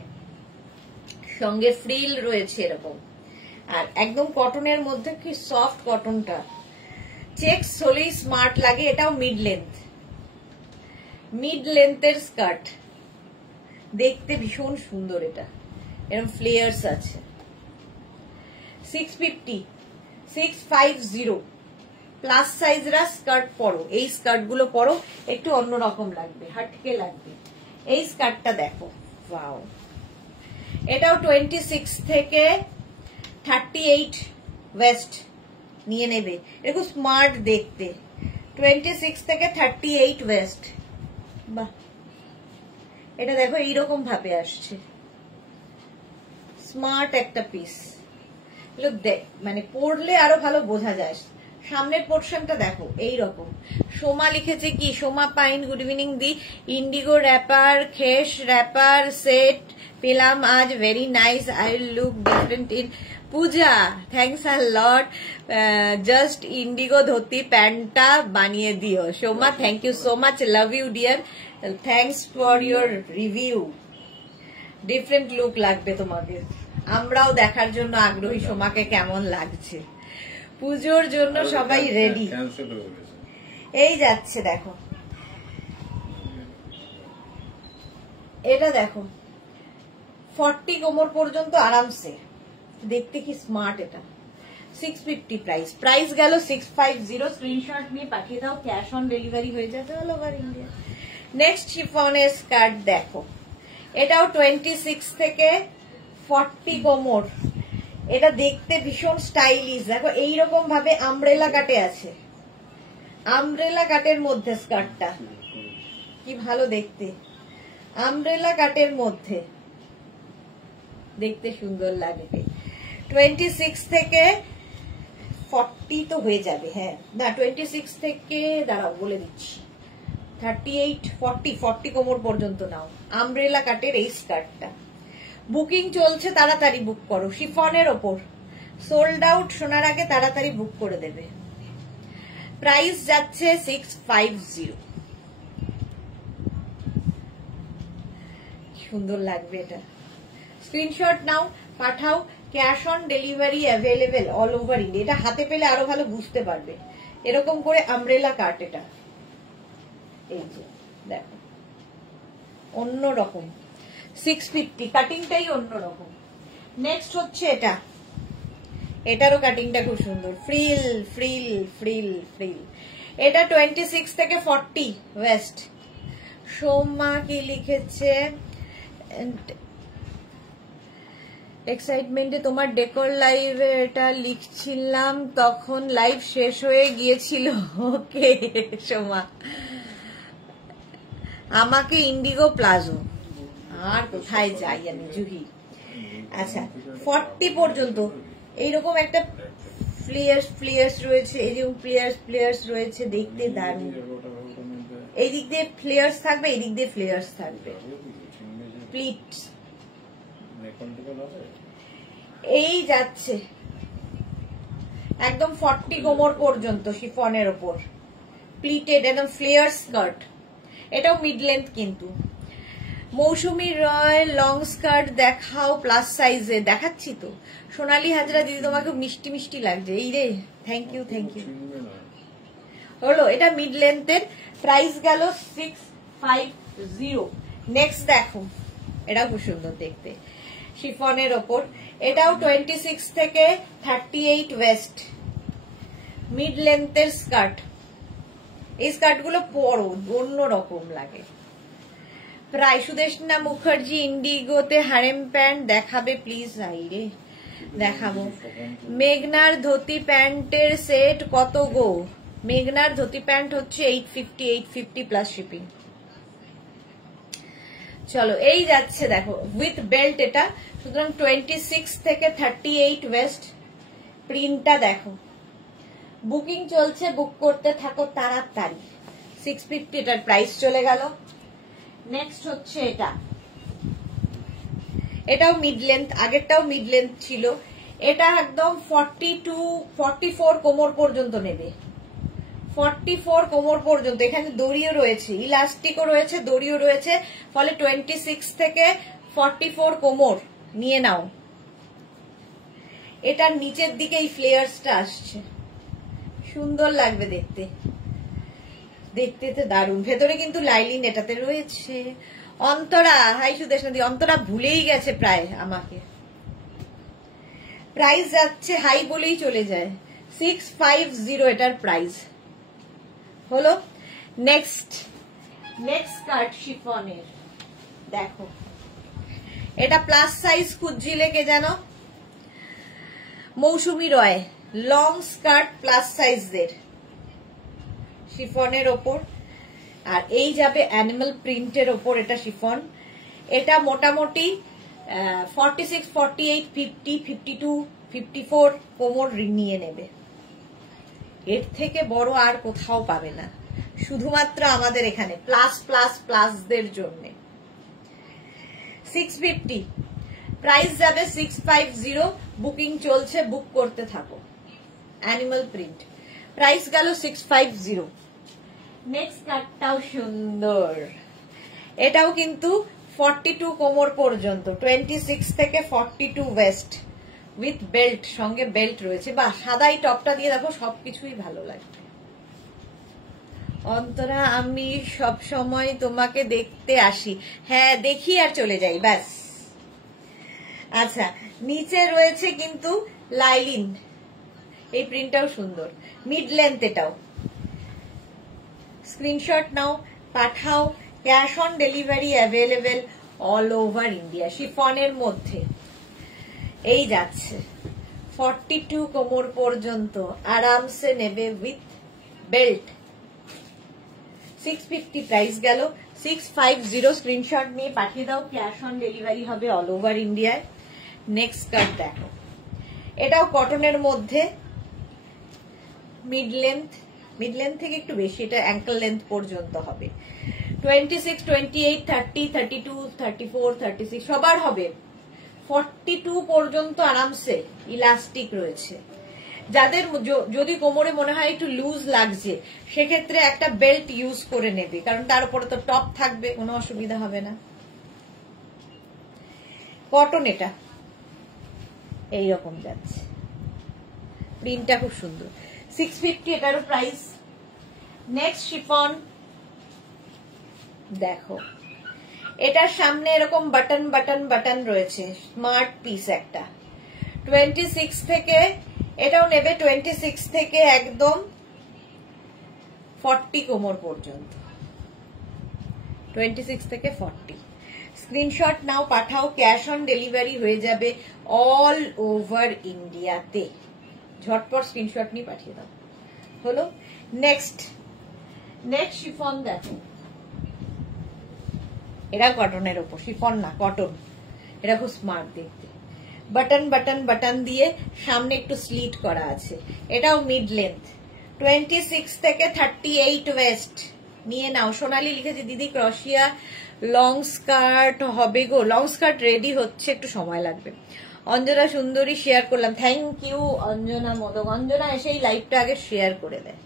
সঙ্গে ফ্রিল রয়েছে এরকম, আর একদম কটনের মধ্যে কি সফট কটনটা, চেকস হলেই স্মার্ট লাগে। এটাও মিড লেন্থের স্কার্ট, দেখতে ভীষণ সুন্দর। এটা এরকম ফ্লেয়ার্স আছে, 650 প্লাস সাইজরা স্কার্ট পরো, এই স্কার্ট গুলো পরো, একটু অন্যরকম লাগবে, হাটকে লাগবে। এই স্কার্টটা দেখো, ওয়াও, এটাও 26 থেকে 38 ওয়েস্ট নিয়ে নেবে, এরকম স্মার্ট দেখতে, 26 থেকে 38 ওয়েস্ট। বাহ, এটা দেখো এইরকম ভাবে আসছে, স্মার্ট একটা পিস, মানে পরলে আরো ভালো বোঝা যায়। সামনের পোর্শনটা দেখো এইরকম। সোমা লিখেছে কি, সোমা পাইন, গুড ইভিনিং দি, ইন্ডিগো র্যাপার, খেস র্যাপার সেট পেলাম আজ, very nice, I look different in Puja, thanks a lot, just indigo dhoti প্যান্টটা বানিয়ে দিও। Soma thank you so much, love you dear, thanks for your review. Different look লাগবে তোমাদের, আমরাও দেখার জন্য আগ্রহী সোমাকে কেমন লাগছে। পুজোর জন্য সবাই রেডি, এই যাচ্ছে দেখো। এটা দেখো 40 কোমর পর্যন্ত আরামসে, দেখতে কি স্মার্ট এটা। 650 প্রাইস গেল 650। স্ক্রিনশট নিয়ে পাঠিয়ে দাও, ক্যাশ অন ডেলিভারি হয়ে যাবে অল ওভার ইন্ডিয়া। নেক্সট শিফনের স্কার্ট দেখো, এটাও 26 থেকে 40 কোমর। এটা দেখতে ভীষণ স্টাইলিশ, দেখো এইরকম ভাবে আমব্রেলা কাটে আছে, আমব্রেলা কাটের মধ্যে স্কার্টটা কি ভালো দেখতে, আমব্রেলা কাটের মধ্যে দেখতে সুন্দর লাগবে। 26 থেকে 40 তো হয়ে যাবে, হ্যাঁ না 26 থেকে দাঁড়াও বলে দিচ্ছি, 38 40 কোমর পর্যন্ত নাও। আমব্রেলা কাটের এই স্কার্টটা বুকিং চলছে, তাড়াতাড়ি বুক করো। শিফনের ওপর সোল্ড আউট, শোনার আগে তাড়াতাড়ি বুক করে দেবে। প্রাইস যাচ্ছে 650। সুন্দর লাগবে এটা, স্ক্রিনশট নাও পাঠাও, cash on delivery available all over India. এটা হাতে পেলে আরো ভালো বুঝতে পারবে, এরকম করে আমব্রেলা কাট এটা, এই যে দেখো অন্যরকম। 650 কাটিংটাই অন্যরকম। নেক্সট হচ্ছে এটা, এটারও কাটিংটা খুব সুন্দর, ফ্রিল ফ্রিল ফ্রিল ফ্রিল। এটা 26 থেকে 40 ওয়েস্ট। সোমা কি লিখেছে, এক্সাইটমেন্টে তোমার ডেকোর লাইভে এটা লিখছিলাম, তখন লাইভ শেষ হয়ে গিয়েছিল। ওকে সোমা, আমাকে ইন্ডিগো প্লাজো, আর কোথায় যাই আমি জুহি। আচ্ছা 40 পর্যন্ত এইরকম একটা ফ্লেয়ার্স রয়েছে, এইরকম ফ্লেয়ার্স রয়েছে, দেখতে দারুণ। এই দিক দিয়ে ফ্লেয়ার্স থাকবে, এই দিক দিয়ে ফ্লেয়ার্স থাকবে, প্লিট এই যাচ্ছে একদম 40 কোমর পর্যন্ত শিফনের ওপর, প্লিটেড একদম ফ্লেয়ার স্কার্ট। এটাও মিড লেন্থ কিন্তু। মৌসুমী রয় লং স্কার্ট দেখাও প্লাস সাইজে, দেখাচ্ছি তো। সোনালী হাজরা দিদি তোমাকে মিষ্টি মিষ্টি লাগছে, এই রে থ্যাংক ইউ হলো। এটা মিড লেন্থের, প্রাইস গেল 650। নেক্সট দেখো, এটাও খুব সুন্দর দেখতে, শিফনের ওপর। এটাও 26 থেকে 38 ওয়েস্ট, মিড লেন্থের স্কার্ট। এই স্কার্ট গুলো পরো, অন্যরকম লাগে। প্রায় সুদেশনা মুখার্জি ইন্ডিগোতে হারেম প্যান্ট দেখাবে প্লিজ। আইরে দেখাবো। মেঘনার ধুতি প্যান্টের সেট কত গো? মেঘনার ধুতি প্যান্ট হচ্ছে 850 প্লাস শিপিং। চলো এই যাচ্ছে দেখো উইথ বেল্ট এটা, সুতরাং 26 থেকে 38 ওয়েস্ট। প্রিন্টটা দেখো, বুকিং চলছে, বুক করতে থাকো তাড়াতাড়ি। 650 এটার প্রাইস চলে গেল। নেক্সট হচ্ছে এটা, এটাও মিড লেন্থ, আগেরটাও মিড লেন্থ ছিল। এটা একদম 44 কোমর পর্যন্ত নেবে, 44 কোমর পর্যন্ত। এখানে দড়িও রয়েছে, ইলাস্টিকও রয়েছে, দড়িও রয়েছে, ফলে 26 থেকে 44 কোমর নিয়ে নাও। এটার নিচের দিকে এই ফ্লেয়ার্সটা আসছে, সুন্দর লাগবে দেখতে, দেখতে তো দারুণ। ভেতরে কিন্তু লাইলিন এটাতে রয়েছে। অন্তরা, হাই সুদেশ নদী, অন্তরা ভুলেই গেছে প্রায় আমাকে। প্রাইস যাচ্ছে হাই বলেই চলে যায়, 650 এটার প্রাইস হলো। নেক্সট স্কার্ট শিফনের দেখো, এটা প্লাস সাইজ খুঁজছিলে কে জানো? মৌসুমী রয় লং স্কার্ট প্লাস সাইজদের শিফনের ওপর। আর এই যাবে অ্যানিমাল প্রিন্টের ওপর, এটা শিফন। এটা মোটামুটি 46, 48, 50, 52, 54 কোমর নিয়ে নেবে। এর থেকে বড় আর কোথাও পাবে না, শুধুমাত্র আমাদের এখানে প্লাসদের জন্য। 650 প্রাইস যাবে 650। বুকিং চলছে, বুক করতে থাকো। অ্যানিমাল প্রিন্ট, প্রাইস গেল 650। নেক্সট কাটটাও সুন্দর, এটাও কিন্তু 42 কোমর পর্যন্ত, 26 থেকে 42 ওয়েস্ট, উইথ বেল্ট, সঙ্গে বেল্ট রয়েছে। বা সাদাই টপটা দিয়ে দেখো, সবকিছুই ভালো লাগবে। অন্তরা, আমি সব সময় তোমাকে দেখতে আসি। হ্যাঁ দেখি আর চলে যাই, ব্যাস। আচ্ছা নিচে রয়েছে কিন্তু লাইলিন, এই প্রিন্টটাও সুন্দর, মিড লেন্থ এটাও। স্ক্রিনশট নাও, পাঠাও, cash on delivery available all over India. শিফনের মধ্যে এই যাচ্ছে 42 কোমর পর্যন্ত, আরামসে নেবে উইথ বেল্ট। 650 প্রাইস গেল, 650 স্ক্রিনশট নিয়ে পাঠিয়ে দাও, ক্যাশ অন ডেলিভারি হবে অল ওভার ইন্ডিয়ায়। নেক্সট স্কার্ট দেখো, এটাও কটনের মধ্যে, মিড লেন্থ থেকে একটু বেশি, এটা অ্যাঙ্কেল লেন্থ পর্যন্ত হবে। 26, 28, 30, 32, 34, 36 সবার হবে। 42 পর্যন্ত আরামসে ইলাস্টিক রয়েছে। যাদের যদি কোমরে মনে হয় একটু লুজ লাগছে, সেক্ষেত্রে একটা বেল্ট ইউজ করে নেবে, কারণ তার উপরে তো টপ থাকবে, কোনো অসুবিধা হবে না। কটন এটা এইরকম যাচ্ছে, প্রিন্টটা খুব সুন্দর। 650 এটারও প্রাইস। নেক্সট শিফন দেখো, এটার সামনে এরকম বাটন বাটন বাটন রয়েছে, স্মার্ট পিস একটা। 26 থেকে এটাও নেবে, 26 থেকে একদম 40 কোমর পর্যন্ত, 26 থেকে 40। স্ক্রিনশট নাও, পাঠাও, ক্যাশ অন ডেলিভারি হয়ে যাবে অল ওভার ইন্ডিয়াতে। ঝটপট স্ক্রিনশট নিয়ে পাঠিয়ে দাও। হলো নেক্সট শিফন দেখো, এটা কটনের ওপর, শিফন না কটন, এটা খুব স্মার্ট দেখতে। বাটন বাটন বাটন দিয়ে সামনে একটু স্লিট করা আছে, এটাও মিড লেন্থ। 26 থেকে 38 ওয়েস্ট নিয়ে নাও। সোনালি লিখেছে দিদি ক্রশিয়া লং স্কার্ট হবে গো, লং স্কার্ট রেডি হচ্ছে, একটু সময় লাগবে। অঞ্জনা সুন্দরী শেয়ার করলাম, থ্যাংক ইউ অঞ্জনা মোদক। অঞ্জনা এসে এই লাইভটা আগে শেয়ার করে দেয়।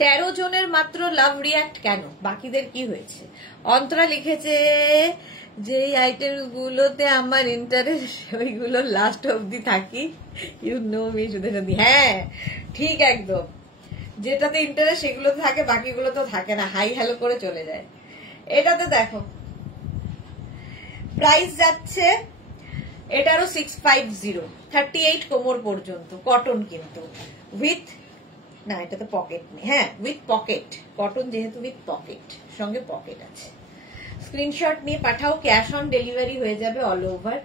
তেরো জনের মাত্র লাভ রিয়াক্ট কেন, বাকিদের কি হয়েছে? অন্তরা লিখেছে যে আইটেম গুলোতে আমার ইন্টারেস্ট, ওইগুলো লাস্ট অব্দি থাকি, ইউ নো মি সুদেশাদি। হ্যাঁ ঠিক একদম, যেটাতে ইন্টারেস্ট সেগুলো থাকে, বাকিগুলো তো থাকে না, হাই হ্যালো করে চলে যায়। এটাতে দেখো প্রাইস যাচ্ছে এটারও 650, 38 কোমর পর্যন্ত, কটন কিন্তু উইথ, না এটা তো পকেট নেই, হ্যাঁ উইথ পকেট, কটন যেহেতু উইথ পকেট, সঙ্গে পকেট আছে। স্ক্রিনশট নিয়ে পাঠাও, ক্যাশ অন ডেলিভারি হয়ে যাবে অল ওভার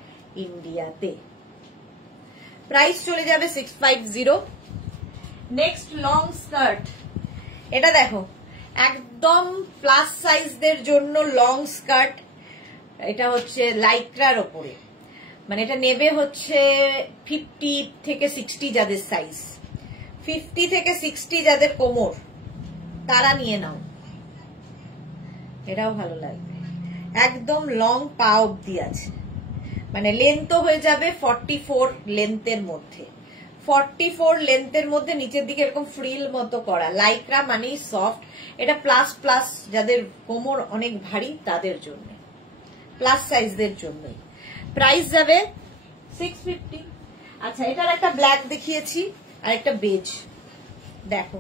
ইন্ডিয়াতে। প্রাইস চলে যাবে 650। নেক্সট লং স্কার্ট, এটা দেখো একদম প্লাস সাইজদের জন্য লং স্কার্ট। এটা হচ্ছে লাইক্রার ওপরে, মানে এটা নেবে হচ্ছে 50 থেকে 60 যাদের সাইজ, 50 থেকে 60 যাদের কোমর, তারা নিয়ে নাও, এটাও ভালো লাগবে। একদম লং পা অব্দি আছে, মানে লেন্থও হয়ে যাবে 44 লেন্থের মধ্যে, 44 লেন্থের মধ্যে নিচের দিকে এরকম ফ্রিল মতো করা। লাইক্রা মানেই সফট, এটা প্লাস প্লাস যাদের কোমর অনেক ভারী তাদের জন্য, প্লাস সাইজদের জন্যই। প্রাইস যাবে 650। আচ্ছা এটার একটা ব্ল্যাক দেখিয়েছি আর একটা বেজ দেখো।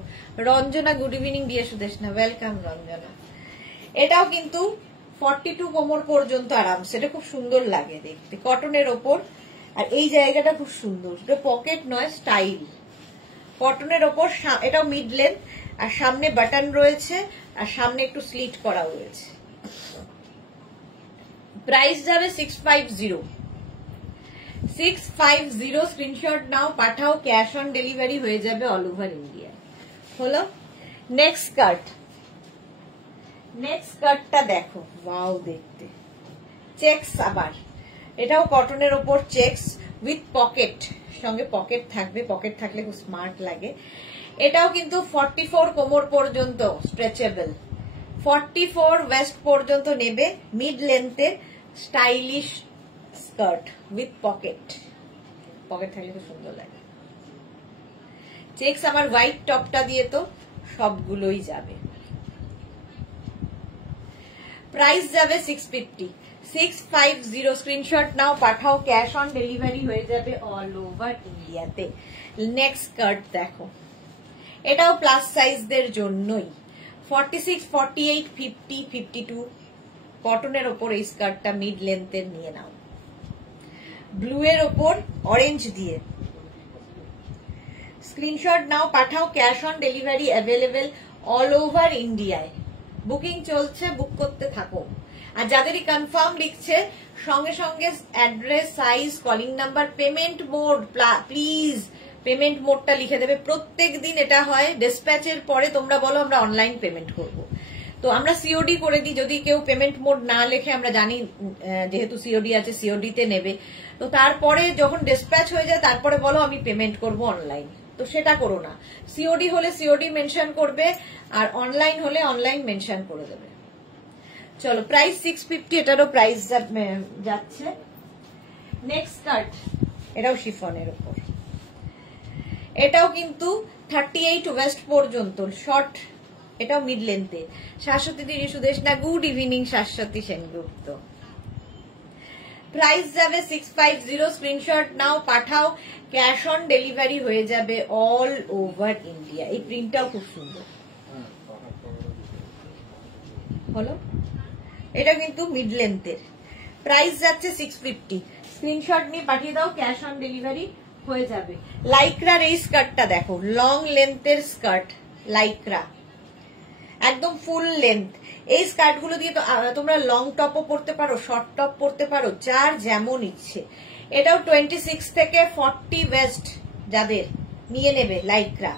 Ranjana good evening deer Sudeshna, welcome Ranjana. এটাও কিন্তু 42 কোমর পর্যন্ত আরামসে, এটা খুব সুন্দর লাগে দেখতে, কটনের ওপর। আর এই জায়গাটা খুব সুন্দর, এটা পকেট নয় স্টাইল, কটনের ওপর। এটাও মিড লেন্থ, আর সামনে বাটন রয়েছে, আর সামনে একটু স্লিট করা রয়েছে। প্রাইস যাবে 650, 650। স্ক্রিনশট নাও, পাঠাও, ক্যাশ অন ডেলিভারি হয়ে যাবে অল ওভার ইন্ডিয়া। হলো নেক্সট স্কার্টটা দেখো, ওয়াও দেখতে, চেকস। আবার এটাও কটনের ওপর চেকস উইথ পকেট, সঙ্গে পকেট থাকবে, পকেট থাকলে খুব স্মার্ট লাগে। এটাও কিন্তু 44 কোমর পর্যন্ত স্ট্রেচেবল, 44 ওয়েস্ট পর্যন্ত নেবে, মিড লেন্থের stylish skirt with pocket, pocket থাকলে খুব সুন্দর লাগে। চেকস আমার হোয়াইট টপটা দিয়ে তো সবগুলোই যাবে। প্রাইস যাবে 650, 650। স্ক্রিনশট নাও, পাঠাও, ক্যাশ অন ডেলিভারি হয়ে যাবে অল ওভার ইন্ডিয়াতে। নেক্সট স্কার্ট দেখো, এটাও প্লাস সাইজদের জন্যই, 46, 48, 50, 52 কটনের ওপর এই স্কার্টটা মিড লেন্থের নিয়ে নাও, ব্লু এর ওপর অরেঞ্জ দিয়ে। স্ক্রিনশট নাও, পাঠাও, cash on delivery available all over ইন্ডিয়ায়। বুকিং চলছে, বুক করতে থাকো। আর যাদেরই কনফার্ম লিখছে সঙ্গে সঙ্গে address, size, calling number, payment mode, please payment মোডটা লিখে দেবে। প্রত্যেক দিন এটা হয়, ডিসপ্যাচের পরে তোমরা বলো আমরা অনলাইন পেমেন্ট করব, তো আমরা সিওডি করে দিই। যদি কেউ পেমেন্ট মোড না লেখে, আমরা জানি যেহেতু সিওডি আছে সিওডি তে নেবে, তো তারপরে যখন ডিসপ্যাচ হয়ে যায় তারপরে বলো আমি পেমেন্ট করব অনলাইন, তো সেটা করো না। সিওডি হলে সিওডি মেনশন করবে, আর অনলাইন হলে অনলাইন মেনশন করে দেবে। চলো, প্রাইস 650, এটারও প্রাইস যাচ্ছে। নেক্সট স্কার্ট, এটাও শিফনের উপর, এটাও কিন্তু 38 ওয়েস্ট পর্যন্ত শর্ট, এটাও মিড লেন্থে। শাশ্বতী দিদি, Sudeshna, good evening Shashwati Sengupta. Price যাবে 650, স্ক্রিনশট নাও, পাঠাও, ক্যাশ অন ডেলিভারি হয়ে যাবে অল ওভার ইন্ডিয়া। এই প্রিন্টটাও খুব সুন্দর হলো, এটা কিন্তু মিড লেন্থের। প্রাইস যাচ্ছে 650, স্ক্রিনশট নিয়ে পাঠিয়ে দাও, ক্যাশ অন ডেলিভারি হয়ে যাবে। লাইক্রার এই স্কার্টটা দেখো, লং লেন্থের স্কার্ট, লাইক্রা একদম ফুল লেন্থ। এই স্কার্ট গুলো দিয়ে তো তোমরা লং টপও পরতে পারো, শর্ট টপ পরতে পারো, যার যেমন ইচ্ছে। এটাও 26 থেকে 40 ওয়েস্ট যাদের নিয়ে নেবে লাইক্রা।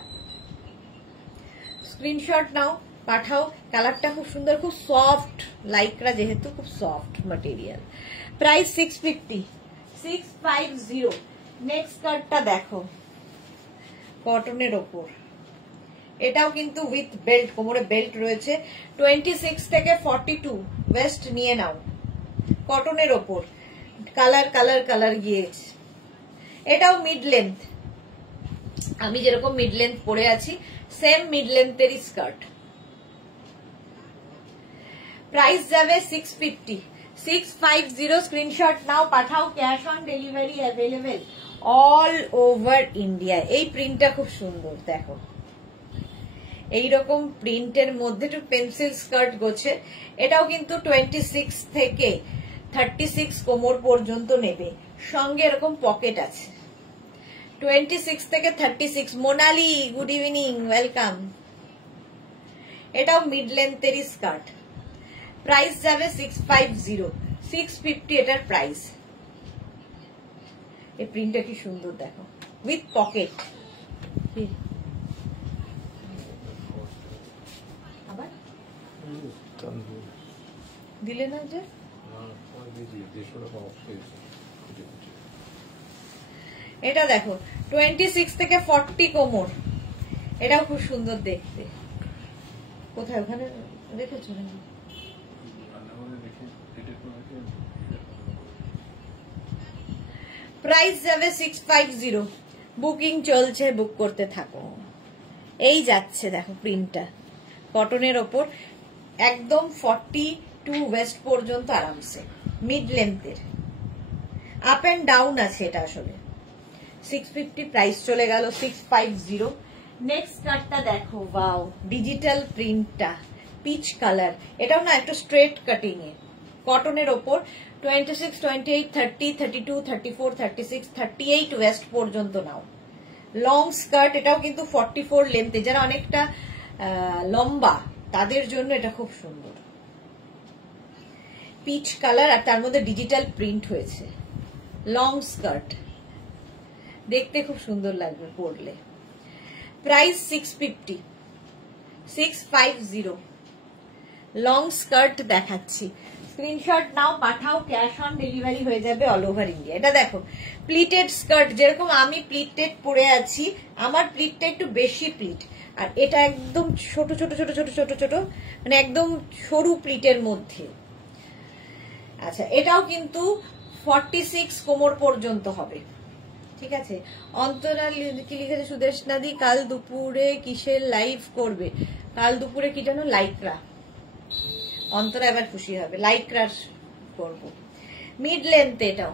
স্ক্রিনশট নাও, পাঠাও, কালারটা খুব সুন্দর, খুব সফট, লাইক্রা যেহেতু খুব সফট ম্যাটেরিয়াল। প্রাইস 650, 650। নেক্সট স্কার্টটা দেখো, কটনের ওপর, এটাও কিন্তু উইথ বেল্ট, কোমরে বেল্ট রয়েছে। 26 থেকে 42 ওয়েস্ট নিয়ে নাও, কটনের ওপর, কালার কালার কালার গিয়েছে। এটাও মিড লেন্থ, আমি যেরকম মিড লেন্থ পরে আছি সেম মিড লেন্থেরই স্কার্ট। প্রাইস যাবে 650, 650। স্ক্রিনশট নাও, পাঠাও, cash on delivery available all over India. এই প্রিন্টটা খুব সুন্দর দেখো, এইরকম প্রিন্টের মধ্যে একটু পেন্সিল স্কার্ট গোছে। এটাও কিন্তু 26 থেকে 36 কোমর পর্যন্ত নেবে, সঙ্গে এরকম পকেট আছে। 26 থেকে 36। Monali, good evening, welcome. এটাও মিড লেন্থেরই স্কার্ট। প্রাইস যাবে 650, 650 এটার প্রাইস। এই প্রিন্টটা কি সুন্দর দেখো, উইথ পকেট। আবার দিলে না যে, এটা দেখো 26 থেকে 40 কোমর, এটাও খুব সুন্দর দেখতে। কোথায় ওখানে রেখেছো? প্রাইস যাবে 650, বুকিং চলছে, বুক করতে থাকো। এই যাচ্ছে দেখো প্রিন্টটা, কটনের ওপর, একদম 42 ওয়েস্ট পর্যন্ত আরামসে, মিড লেন্থের, আপ এন্ড ডাউন আছে এটা আসলে। 650 প্রাইস চলে গেল 650। নেক্সট কাটটা দেখো, ওয়াও, ডিজিটাল প্রিন্টটা, পিচ কালার, এটাও না একটু স্ট্রেট কাটিং এ, কটনের ওপর, 26, 28, 30, 32, 34, 36, 38 ওয়েস্ট পর্যন্ত নাও। লং স্কার্ট, এটাও কিন্তু 44 লেন্থে, যারা অনেকটা লম্বা তাদের জন্য এটা খুব সুন্দর। পিচ কালার, আর তার মধ্যে ডিজিটাল প্রিন্ট হয়েছে। লং স্কার্ট, দেখতে খুব সুন্দর লাগবে পরলে। প্রাইস 650, 650। লং স্কার্ট দেখাচ্ছি, স্ক্রিনশট নাও, পাঠাও, ক্যাশ অন ডেলিভারি হয়ে যাবে অল ওভার ইন্ডিয়া। এটা দেখো প্লিটেড স্কার্ট, যেরকম আমি প্লিটেড পরে আছি, আমার প্লিটটা একটু বেশি প্লিট, আর এটা একদম ছোট ছোট ছোট ছোট ছোট ছোট, মানে একদম সরু প্লিটের মধ্যে। আচ্ছা, এটাও কিন্তু 46 কোমর পর্যন্ত হবে, ঠিক আছে। অন্তরা কি লিখেছে, সুদেশনাদি, কাল দুপুরে কিসের লাইভ করবে? কাল দুপুরে কি জানো, লাইক্রা। অন্তরা এবার খুশি হবে, লাইক্রার করবো। মিড লেন্থ, এটাও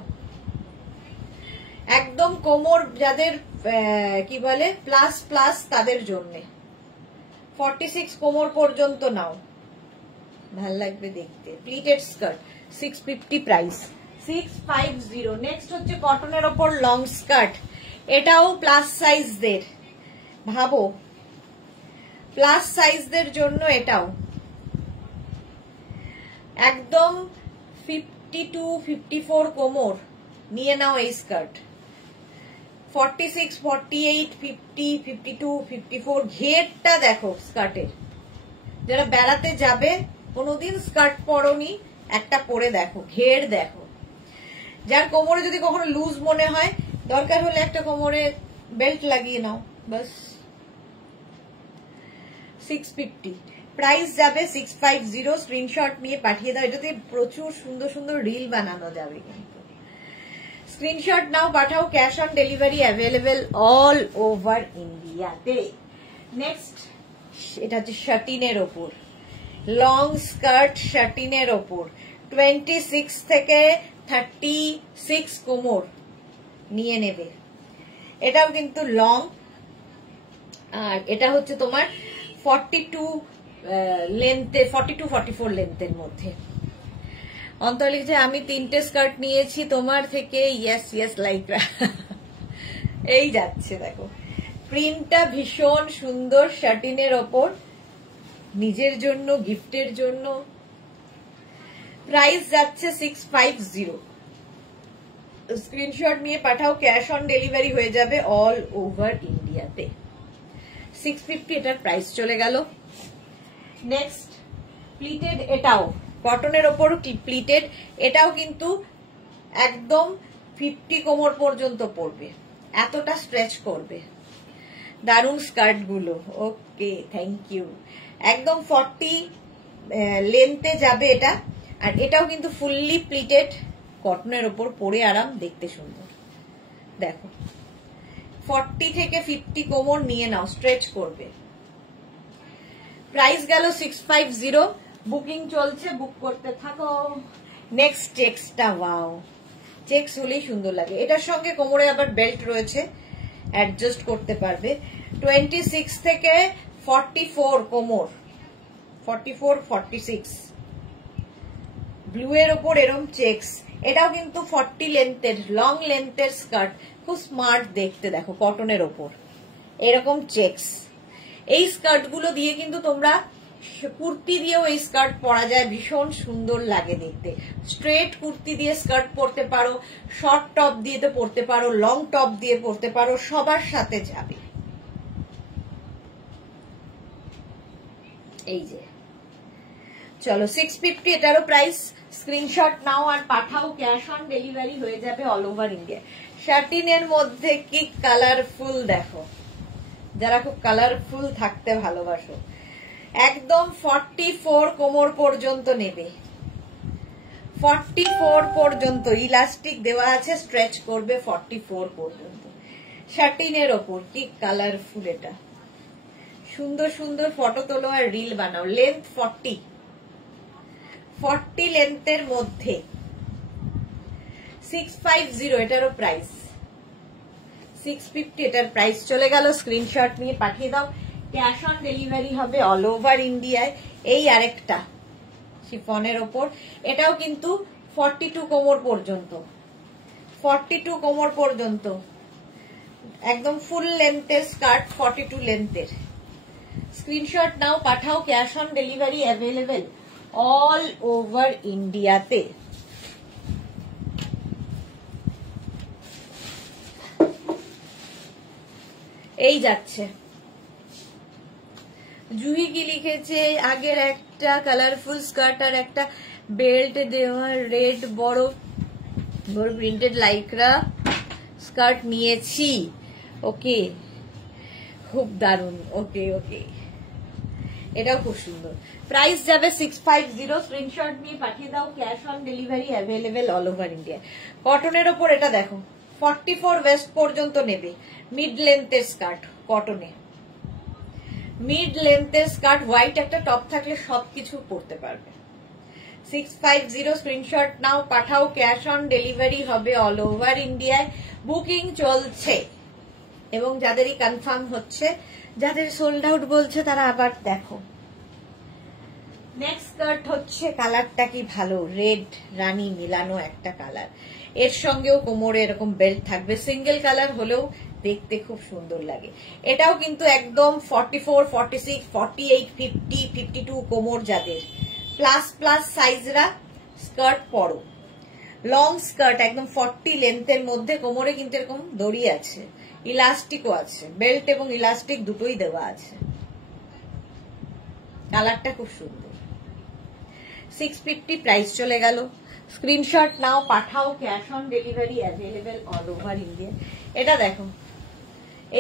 একদম কোমর যাদের কি বলে প্লাস প্লাস, তাদের জন্য 46 কোমর পর্যন্ত নাও, ভাল লাগবে দেখতে। Pleated skirt 650 price, 650। নেক্সট হচ্ছে কটনের ওপর লং স্কার্ট, এটাও প্লাস সাইজদের, ভাবো প্লাস সাইজদের জন্য এটাও একদম 52 54 কোমর নিয়ে নাও এই স্কার্ট। 46 48 50 52 54 ঘেরটা দেখো স্কার্টের, যারা বেড়াতে যাবে কোনোদিন স্কার্ট পরনি একটা পরে দেখো, ঘের দেখো। যার কোমরে যদি কখনো লুজ মনে হয়, দরকার হলে একটা কোমরে বেল্ট লাগিয়ে নাও, বাস। 650 প্রাইস যাবে, 650। স্ক্রিনশট নিয়ে পাঠিয়ে দাও, এটাতে প্রচুর সুন্দর সুন্দর রিল বানানো যাবে কিন্তু। স্ক্রিনশট নাও, পাঠাও। Cash on delivery available all over ইন্ডিয়াতে। নেক্সট এটা হচ্ছে শাটিনের ওপর লং স্কার্ট, শাটিনের ওপর 26 থেকে 36 কোমর নিয়ে নেবে। এটাও কিন্তু লং, আর এটা হচ্ছে তোমার 42 লেন্থে, 42 44 লেন্থের মধ্যে। অন্তর লিখছে আমি 3টে স্কার্ট নিয়েছি তোমার থেকে, ইয়েস ইয়েস লাইকরা। এই যাচ্ছে দেখো, প্রিন্টটা ভীষণ সুন্দর শাটিনের ওপর, নিজের জন্য গিফটের জন্য। প্রাইস যাচ্ছে 650। স্ক্রিনশট নিয়ে পাঠাও, ক্যাশ অন ডেলিভারি হয়ে যাবে অল ওভার ইন্ডিয়াতে। 650 এটার প্রাইস চলে গেল। নেক্সট প্লিটেড, এটাও কটনের ওপর প্লিটেড, এটাও কিন্তু একদম 50 কোমর পর্যন্ত পড়বে, এতটা স্ট্রেচ করবে। দারুণ স্কার্ট গুলো, ওকে থ্যাংক ইউ। একদম 40 লেন্থে যাবে এটা, আর এটাও কিন্তু ফুললি প্লিটেড, কটনের ওপর পরে আরাম, দেখতে সুন্দর। দেখো 40 থেকে 50 কোমর নিয়ে নাও, স্ট্রেচ করবে। প্রাইস গেল 650। বুকিং চলছে, বুক করতে থাকো। নেক্সট চেক্সটা, ওয়াও, চেক্স হলেই সুন্দর লাগে। এটার সঙ্গে কোমরে আবার বেল্ট রয়েছে, অ্যাডজাস্ট করতে পারবে। 26 থেকে 44 কোমর, 44 46 ব্লু এর ওপর এরম চেক্স। এটাও কিন্তু 40 লেন্থের, লং লেন্থের স্কার্ট, খুব স্মার্ট দেখতে। দেখো কটনের ওপর এরকম চেক্স। এই স্কার্ট গুলো দিয়ে কিন্তু তোমরা কুর্তি দিয়েও এই স্কার্ট পরা যায়, ভীষণ সুন্দর লাগে দেখতে। স্ট্রেট কুর্তি দিয়ে স্কার্ট পরতে পারো, শর্ট টপ দিয়ে তো পরতে পারো, লং টপ দিয়ে পরতে পারো, সবার সাথে যাবে। এই যে চলো 650 এটারও প্রাইস। স্ক্রিনশট নাও আর পাঠাও, ক্যাশ অন ডেলিভারি হয়ে যাবে অল ওভার ইন্ডিয়া। শার্টিনের মধ্যে কি কালারফুল দেখো, যারা খুব কালারফুল থাকতে ভালোবাসো। একদম 44 কোমর পর্যন্ত নেবে, 44 পর্যন্ত ইলাস্টিক দেওয়া আছে, স্ট্রেচ করবে 44 পর্যন্ত। শার্টিনের ওপর কি কালারফুল, এটা সুন্দর সুন্দর ফটো তোলো আর রিল বানাও। লেন্থ 40 লেন্থের মধ্যে 650 এটারও প্রাইস। 650 এটার প্রাইস চলে গেল। স্ক্রিনশট নিয়ে পাঠিয়ে দাও, ক্যাশ অন ডেলিভারি হবে অল ওভার ইন্ডিয়ায়। এই আরেকটা শিফনের ওপর, এটাও কিন্তু 42 কোমর পর্যন্ত, 42 কোমর পর্যন্ত একদম ফুল লেন্থের স্কার্ট, 42 লেন্থের। স্ক্রিনশট নাও, পাঠাও, cash on delivery available all over ইন্ডিয়াতে। এই যাচ্ছে। জুহি কি লিখেছে, আগের একটা কালারফুল স্কার্ট আর একটা বেল্ট দেওয়া রেড বড় বড় প্রিন্টেড লাইক্রা স্কার্ট নিয়েছি। ওকে, খুব দারুন। ওকে ওকে, এটাও খুব সুন্দর। প্রাইস যাবে 650। স্ক্রিনশট নিয়ে পাঠিয়ে দাও, cash on delivery available all over India. কটনের ওপর এটা দেখো, 44 ওয়েস্ট পর্যন্ত নেবে। মিড লেন্থের স্কার্ট, কটনে মিড লেন্থের স্কার্ট, হোয়াইট একটা টপ থাকলে সবকিছু পরতে পারবে। 650। স্ক্রিনশট নাও, পাঠাও, ক্যাশ অন ডেলিভারি হবে অল ওভার ইন্ডিয়ায়। বুকিং চলছে এবং যাদেরই কনফার্ম হচ্ছে যাদের সোল্ড আউট বলছে তারা আবার দেখো। নেক্সট স্কার্ট হচ্ছে, কালারটা কি ভালো, রেড রানী মিলানো একটা কালার, এর সঙ্গেও কোমরে এরকম বেল্ট থাকবে, সিঙ্গেল কালার হলেও দেখতে খুব সুন্দর লাগে। এটাও কিন্তু একদম 44, 46, 48, 50, 52 কোমর যাদের, প্লাস প্লাস সাইজরা স্কার্ট পরো। লং স্কার্ট একদম 40 লেন্থের মধ্যে, কোমরে কিন্তু এরকম দড়ি আছে, ইলাস্টিকও আছে, বেল্ট এবং ইলাস্টিক দুটোই দেওয়া আছে। কালারটা খুব সুন্দর। 650 প্রাইস চলে গেল। স্ক্রিনশট নাও, পাঠাও, cash on delivery available all over India. এটা দেখো,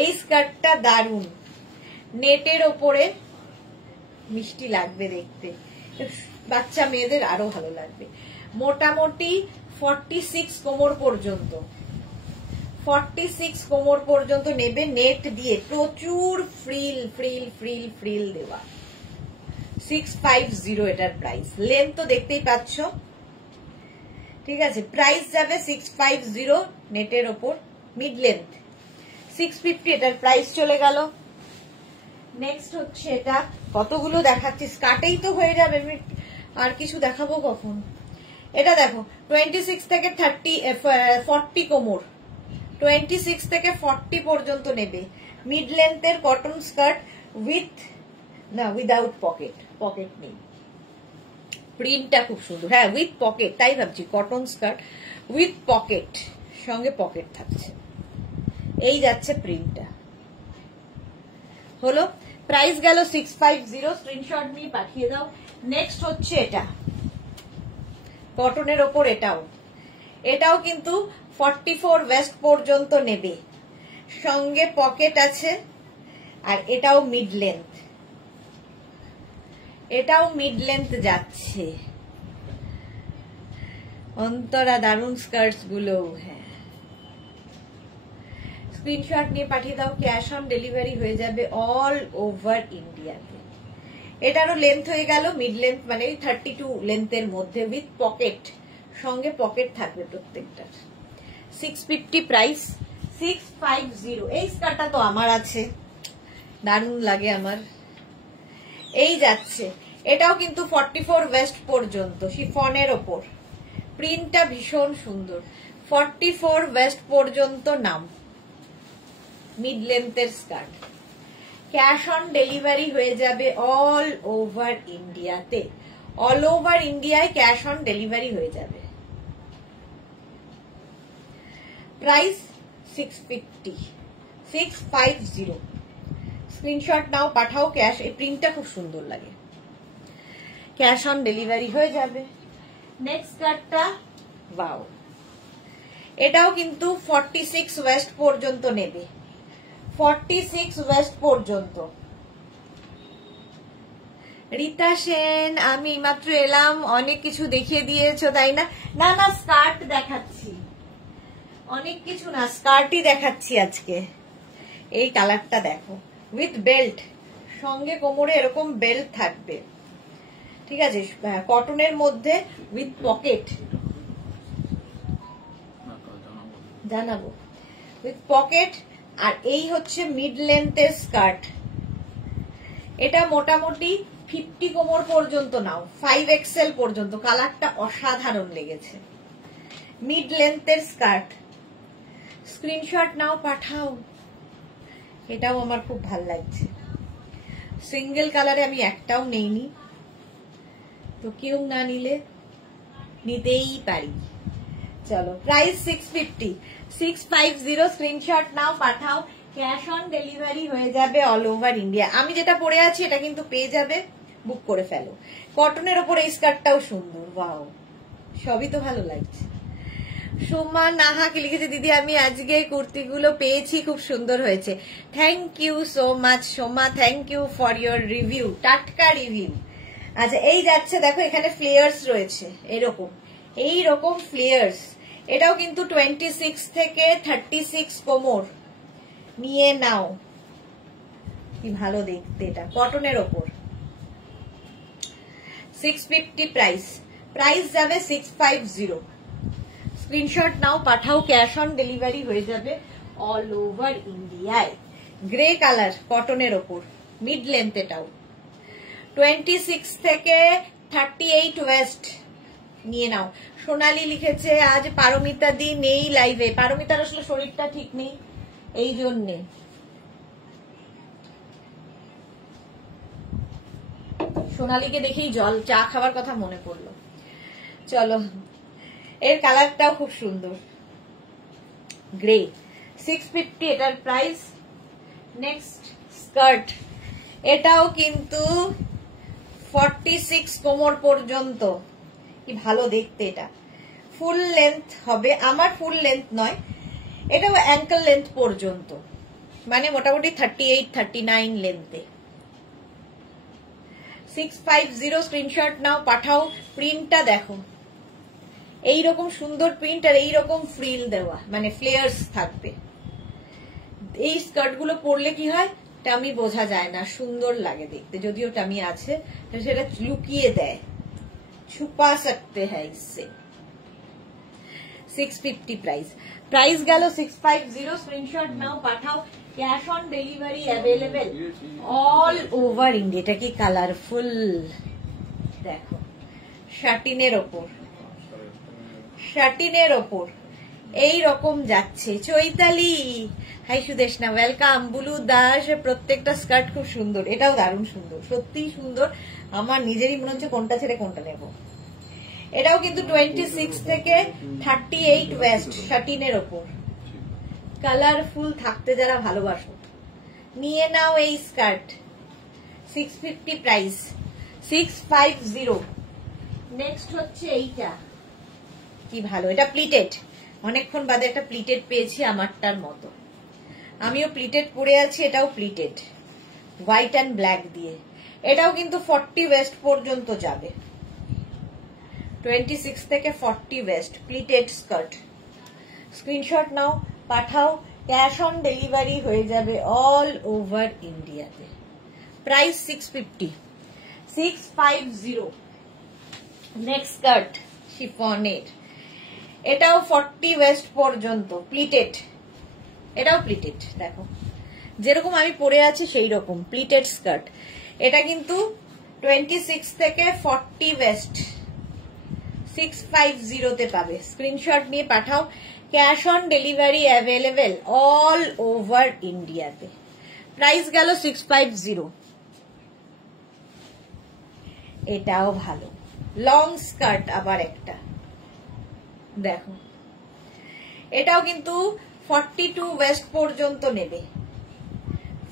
এই স্কার্টটা দারুন, নেটের ওপরে মিষ্টি লাগবে দেখতে, বাচ্চা মেয়েদের আরো ভালো লাগবে। মোটামুটি 46 কোমর পর্যন্ত, 46 কোমর পর্যন্ত নেবে, নেট দিয়ে প্রচুর ফ্রিল ফ্রিল ফ্রিল ফ্রিল দেওয়া। 650 এটার প্রাইস। লেন্থ তো দেখতেই পাচ্ছ, ঠিক আছে। প্রাইস যাবে 650 নেটের ওপর, মিড লেন্থ। 650 এটার প্রাইস চলে গেল। নেক্সট হচ্ছে এটা, কতগুলো দেখাচ্ছি, স্কার্টেই তো হয়ে যাবে, আর কিছু দেখাবো কখন। এটা দেখো, 26 থেকে 40 কোমর, 26 থেকে 40 পর্যন্ত নেবে, মিড লেন্থের cotton skirt without pocket, pocket নেই। প্রিন্টটা খুব সুন্দর, হ্যাঁ উইথ পকেট, তাই ভাবছি কটন স্কার্ট উইথ পকেট, সঙ্গে পকেট থাকছে। এই যাচ্ছে প্রিন্টটা, হলো। প্রাইস গেল 650, স্ক্রিনশট নিয়ে পাঠিয়ে দাও। নেক্সট হচ্ছে এটা, কটনের ওপর, এটাও কিন্তু 44 ওয়েস্ট পর্যন্ত নেবে, সঙ্গে পকেট আছে, আর এটাও মিড লেন্থ, এটাও মিড লেন্থ যাচ্ছে। অন্তরা দারুন স্কার্টস গুলো, হ্যাঁ স্ক্রিনশট নিয়ে পাঠিয়ে দাও, ক্যাশ অন ডেলিভারি হয়ে যাবে অল ওভার ইন্ডিয়াতে। এটারও লেন্থ হয়ে গেল মিড লেন্থ, মানে 32 লেন্থের মধ্যে উইথ পকেট, সঙ্গে পকেট থাকবে প্রত্যেকটার। 650 প্রাইস, 650। এই স্কার্টটা তো আমার আছে, দারুণ লাগে আমার। এই যাচ্ছে, এটাও কিন্তু 44 ওয়েস্ট পর্যন্ত, শিফনের ওপর, প্রিন্টটা ভীষণ সুন্দর। 44 ওয়েস্ট পর্যন্ত নাম, মিড লেন্থের স্কার্ট। ক্যাশ অন ডেলিভারি হয়ে যাবে অল ওভার ইন্ডিয়াতে, অল ওভার ইন্ডিয়ায় ক্যাশ অন ডেলিভারি হয়ে যাবে। প্রাইস 650, 650। স্ক্রিনশট নাও, পাঠাও, ক্যাশ, এই প্রিন্টটা খুব সুন্দর লাগে, ক্যাশ অন ডেলিভারি হয়ে যাবে। নেক্সট স্কার্টটা, ওয়াও, এটাও কিন্তু 46 ওয়েস্ট পর্যন্ত নেবে, 46 ওয়েস্ট পর্যন্ত। রীতা সেন, আমি মাত্র এলাম, অনেক কিছু দেখিয়ে দিয়েছো তাই না? না না, স্কার্ট দেখাচ্ছি, অনেক কিছু না, স্কার্টই দেখাচ্ছি আজকে। এই কালারটা দেখো, উইথ বেল্ট, সঙ্গে কোমরে এরকম বেল্ট থাকবে, ঠিক আছে, কটনের মধ্যে উইথ পকেট, জানাবো, উইথ পকেট। আর এই হচ্ছে মিড লেন্থের স্কার্ট, এটা মোটামুটি 50 কোমর পর্যন্ত নাও, 5XL পর্যন্ত। কালারটা অসাধারণ লেগেছে, মিড লেন্থের স্কার্ট। স্ক্রিনশট নাও, পাঠাও, এটাও আমার খুব ভাল লাগছে। সিঙ্গেল কালারে আমি একটাও নেইনি, তো কেউ না নিলে নিতেই পারি। চলো, প্রাইস 650, 650। স্ক্রিনশট নাও, পাঠাও, ক্যাশ অন ডেলিভারি হয়ে যাবে অল ওভার ইন্ডিয়া। আমি যেটা পরে আছি এটা কিন্তু পেয়ে যাবে, বুক করে ফেলো। কটনের ওপর এই স্কার্টটাও সুন্দর, ওয়াও, সবই তো ভালো লাগছে। সোমা নাহাকে লিখেছে, দিদি আমি আজকে কুর্তিগুলো পেয়েছি, খুব সুন্দর হয়েছে। Thank you so much Soma, thank you for your review, টাটকা রিভিউ। আচ্ছা, এই যাচ্ছে, দেখো এখানে ফ্লেয়ার্স রয়েছে, এইরকম ফ্লেয়ার্স। এটাও কিন্তু 26 থেকে 36 কোমর, নিয়ে নাও, কি ভালো দেখতে, এটা কটনের ওপর। 650 প্রাইস যাবে 650। স্ক্রিনশট নাও, পাঠাও, ক্যাশ অন ডেলিভারি হয়ে যাবে অল ওভার ইন্ডিয়ায়। গ্রে কালার কটনের ওপর, মিড লেন্থ। এটাও 26 থেকে 38 ওয়েস্ট নিয়ে নাও। সোনালি লিখেছে আজ পারমিতা দি নেই লাইভে। পারমিতার আসলে শরীরটা ঠিক নেই, এই জন্যে। সোনালিকে দেখেই চা খাবার কথা মনে পড়লো। চলো, এর কালারটাও খুব সুন্দর, গ্রে। 650 এটার প্রাইস। নেক্সট স্কার্ট, এটাও কিন্তু 46 কোমর পর্যন্ত। কি ভালো দেখতে, এটা ফুল লেন্থ হবে। আমার ফুল লেন্থ নয়, এটাও অ্যাঙ্কেল লেন্থ পর্যন্ত, মানে মোটামুটি 38-39 লেন্থে। 650 স্ক্রিনশট নাও, পাঠাও। প্রিন্টটা দেখো, এইরকম সুন্দর প্রিন্ট আর এইরকম ফ্রিল দেওয়া, মানে ফ্লেয়ার্স থাকবে। এই স্কার্ট গুলো পরলে কি হয়, টামি বোঝা যায় না, সুন্দর লাগে দেখতে। যদিও টামি আছে, সেটা লুকিয়ে দেয়, छुपा सकते हैं इससे। 650 प्राइस गल 650। स्क्रीनशॉट नाउ पाठाओ, cash on delivery available all over India. এটা কি কালারফুল দেখো, শাটিনের ওপর এই রকম যাচ্ছে। Chaitali hi, Sudeshna welcome. বুলু দাস, প্রত্যেকটা স্কার্ট খুব সুন্দর। এটাও দারুণ সুন্দর, সত্যিই সুন্দর। আমার নিজেরই মনে হচ্ছে কোনটা ছেড়ে কোনটা নেব। এটাও কিন্তু 26 থেকে 38 ওয়েস্ট, শাটিনের ওপর। কালারফুল থাকতে যারা ভালোবাসো নিয়ে নাও এই স্কার্ট। 650 প্রাইস, 650। নেক্সট হচ্ছে এইটা, কি ভালো, এটা প্লিটেড। অনেকক্ষণ বাদে একটা প্লিটেড পেয়েছি আমারটার মতো। আমিও প্লিটেড পরে আছি, এটাও প্লিটেড, হোয়াইট অ্যান্ড ব্ল্যাক দিয়ে। এটাও কিন্তু 40 ওয়েস্ট পর্যন্ত যাবে, 26 থেকে 40 ওয়েস্ট, প্লিটেড স্কার্ট। স্ক্রিনশট নাও, পাঠাও। ক্যাশ অন ডেলিভারি হয়ে যাবে অল ওভার ইন্ডিয়াতে। প্রাইস 650। নেক্সট স্কার্ট শিফনের, এটাও 40 ওয়েস্ট পর্যন্ত, প্লিটেড। এটাও প্লিটেড, দেখো যেরকম আমি পরে আছি সেই রকম প্লিটেড স্কার্ট। এটা কিন্তু 26 থেকে 40 ওয়েস্ট, 650 তে পাবে। স্ক্রিনশট নিয়ে পাঠাও। Cash on delivery available all over ইন্ডিয়াতে। প্রাইস গেল 650। এটাও ভালো, লং স্কার্ট আবার একটা দেখো। এটাও কিন্তু 42 ওয়েস্ট পর্যন্ত নেবে,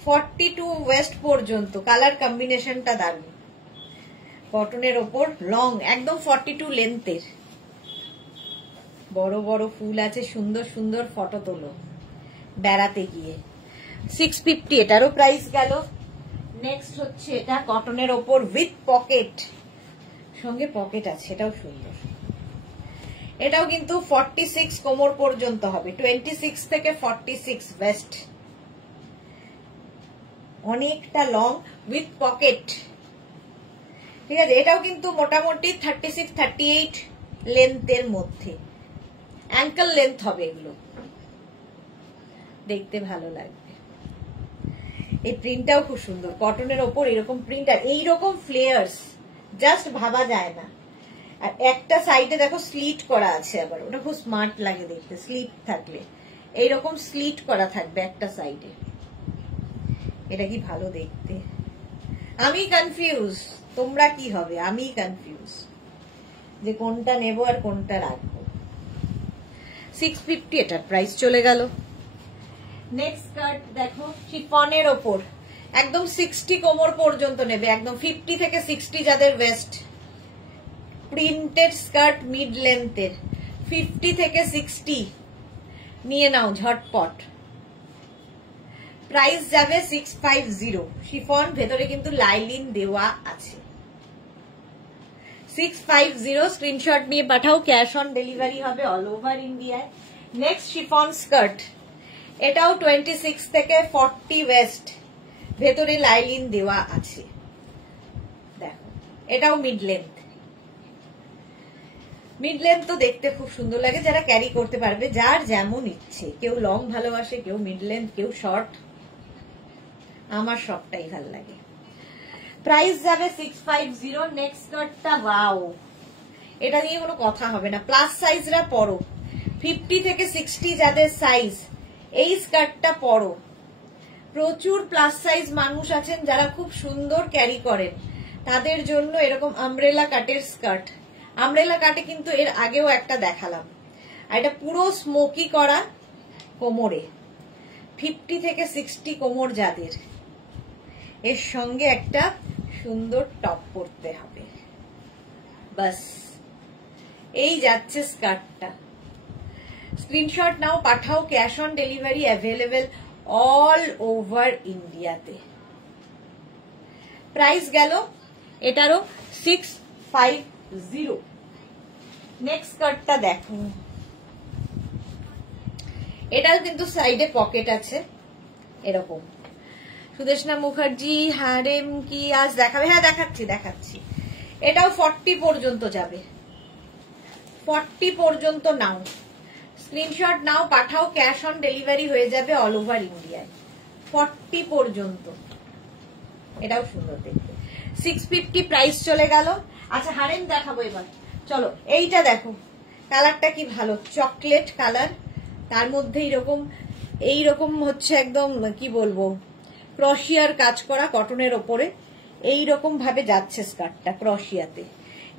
42 ওয়েস্ট পর্যন্ত। কালার কম্বিনেশনটা দারুণ, কটনের ওপর, লং, একদম 42 লেন্থের। বড় বড় ফুল আছে, সুন্দর সুন্দর ফটো তোলো বেড়াতে গিয়ে। 650 এটারও প্রাইস গেল। নেক্সট হচ্ছে এটা কটনের ওপর উইথ পকেট, সঙ্গে পকেট আছে, এটাও সুন্দর। এটাও কিন্তু 46 কোমর পর্যন্ত হবে, 26 থেকে 46 ওয়েস্ট, অনেকটা লং উইথ পকেট। ঠিক আছে, এটাও কিন্তু মোটামুটি 36-38 লেন্থের মধ্যে, অ্যাঙ্কেল লেন্থ হবে। এগুলো দেখতে ভালো লাগবে। এই প্রিন্টটাও খুব সুন্দর, কটনের ওপর এরকম প্রিন্ট আর এইরকম ফ্লেয়ার্স জাস্ট ভাবা যায় না। আর একটা সাইডে দেখো স্লিট করা আছে, আবার ওটা খুব স্মার্ট লাগে দেখতে। স্লিট থাকলে এইরকম স্লিট করা থাকবে একটা সাইডে, এটা কি ভালো দেখতে। আমি কনফিউজ, তোমরা কি হবে, আমি কনফিউজ যে কোনটা নেব আর কোনটা রাখবো। 650 এটার প্রাইস চলে গেল। নেক্সট স্কার্ট দেখো, শিফনের ওপর, একদম 60 কোমর পর্যন্ত নেবে, একদম 50 থেকে 60 যাদের ওয়েস্ট। প্রিন্টেড স্কার্ট মিড লেন্থের, 50 থেকে 60 নিয়ে নাও ঝটপট। প্রাইস যাবে 650। শিফন, ভেতরে কিন্তু লাইলিন দেওয়া আছে। 650 স্ক্রিনশট নিয়ে পাঠাও। ক্যাশ অন ডেলিভারি হবে অল ওভার ইন্ডিয়ায়। নেক্সট শিফন স্কার্ট, এটাও 26 থেকে 40 ওয়েস্ট, ভেতরে লাইলিন দেওয়া আছে। দেখো এটাও মিড লেন্থ। মিড লেন্থ তো দেখতে খুব সুন্দর লাগে, যারা ক্যারি করতে পারবে, যার যেমন ইচ্ছে। কেউ লং ভালোবাসে, কেউ মিড লেন্থ, কেউ শর্ট। আমার সবটাই ভাল লাগে। প্রাইস যাবে 650। নেক্সট স্কার্টটা ওয়াও, এটা নিয়ে কোনো কথা হবে না। প্লাস সাইজরা পরো, 50 থেকে 60 যাদের সাইজ, এই স্কার্টটা পরো। প্রচুর প্লাস সাইজ মানুষ আছেন যারা খুব সুন্দর ক্যারি করেন, তাদের জন্য এরকম আমব্রেলা কাটের স্কার্ট। আমব্রেলা কাটে কিন্তু এর আগেও একটা দেখালাম, আর এটা পুরো স্মোকি করা কোমরে, 50 থেকে 60 কোমর যাদের, এর সঙ্গে একটা সুন্দর টপ পরতে হবে, বাস এই যাচ্ছে স্কার্টটা। স্ক্রিনশট নাও, পাঠাও, cash on delivery available all over ইন্ডিয়াতে। প্রাইস গেল এটারও 650। নেক্সট স্কার্টটা দেখো, এটাও কিন্তু সাইডে পকেট আছে এরকম। সুদেশনা মুখার্জি হারেম কি আজ দেখাবে? হ্যাঁ দেখাচ্ছি। এটাও 40 পর্যন্ত যাবে, 40 পর্যন্ত নাও, স্ক্রিনশট নাও, পাঠাও, ক্যাশ অন ডেলিভারি হয়ে যাবে অল ওভার ইন্ডিয়ায়, 40 পর্যন্ত। এটাও সুন্দর দেখতে, 650 প্রাইস চলে গেল। আচ্ছা হারেম দেখাবো এবার, চলো এইটা দেখো, কালারটা কি ভালো, চকলেট কালার, তার মধ্যে এইরকম হচ্ছে একদম কি বলবো, ক্রশিয়ার কাজ করা কটনের ওপরে এইরকম ভাবে যাচ্ছে স্কার্টটা ক্রশিয়াতে।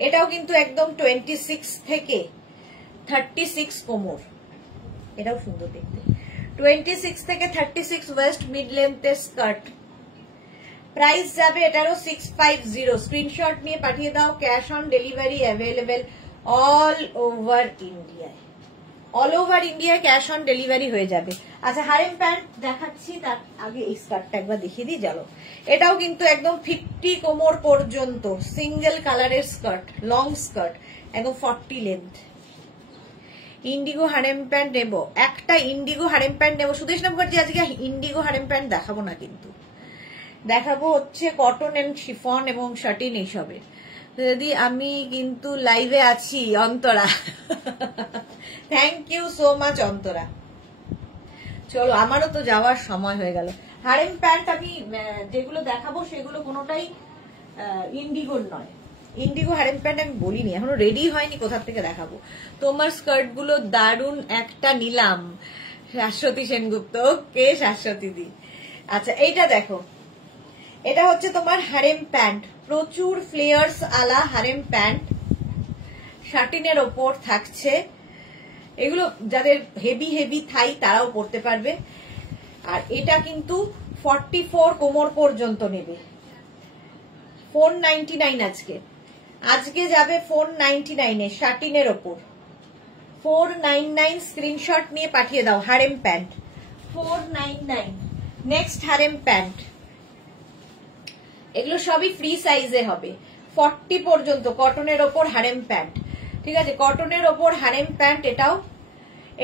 এটাও কিন্তু একদম 26 থেকে 36 কোমর, এটাও সুন্দর দেখতে, 26 থেকে 36 ওয়েস্ট মিড লেন্থের স্কার্ট। প্রাইস যাবে এটারও 650। স্ক্রিনশট নিয়ে পাঠিয়ে দাও, cash on delivery available all over ইন্ডিয়ায়, অল ওভার ইন্ডিয়ায় ক্যাশ অন ডেলিভারি হয়ে যাবে। আচ্ছা হারেম প্যান্ট দেখাচ্ছি, তার আগে এই স্কার্টটা একবার দেখিয়ে দিই। চলো, এটাও কিন্তু একদম 50 কোমর পর্যন্ত সিঙ্গেল কালারের স্কার্ট, লং স্কার্ট, একদম 40 লেন্থ। ইন্ডিগো হারেম প্যান্ট নেবো, একটা ইন্ডিগো হারেম প্যান্ট নেবো। সুদেশনা মুখার্জি আজকে ইন্ডিগো হারেম প্যান্ট দেখাবো না, কিন্তু দেখাবো হচ্ছে কটন এন্ড শিফন এবং শার্টিন এইসবে। যদি আমি কিন্তু লাইভে আছি Antara, thank you so much Antara. চলো আমারও তো যাওয়ার সময় হয়ে গেল। হারেম প্যান্ট আমি যেগুলো দেখাবো সেগুলো কোনোটাই ইন্ডিগোর নয়, ইন্ডিগো হারেম প্যান্ট আমি বলিনি, এখনো রেডি হয়নি, কোথা থেকে দেখাবো। তোমার স্কার্ট গুলো দারুন, একটা নিলাম। শাশ্বতী সেনগুপ্ত, ওকে শাশ্বতী দি। আচ্ছা এইটা দেখো, এটা হচ্ছে তোমার হারেম প্যান্ট, প্রচুর ফ্লেয়ার্স আলা হারেম প্যান্ট, শার্টিনের ওপর থাকছে। এগুলো যাদের হেভি হেভি থাই তারাও পরতে পারবে। আর এটা কিন্তু 44 কোমর পর্যন্ত নেবে, 499 আজকে যাবে 499 শার্টিনের ওপর, 499। স্ক্রিনশট নিয়ে পাঠিয়ে দাও, harem pant 499। Next harem pant, এগুলো সবই ফ্রি সাইজে হবে, 40 পর্যন্ত কটনের ওপর হারেম প্যান্ট। ঠিক আছে, কটনের ওপর হারেম প্যান্ট,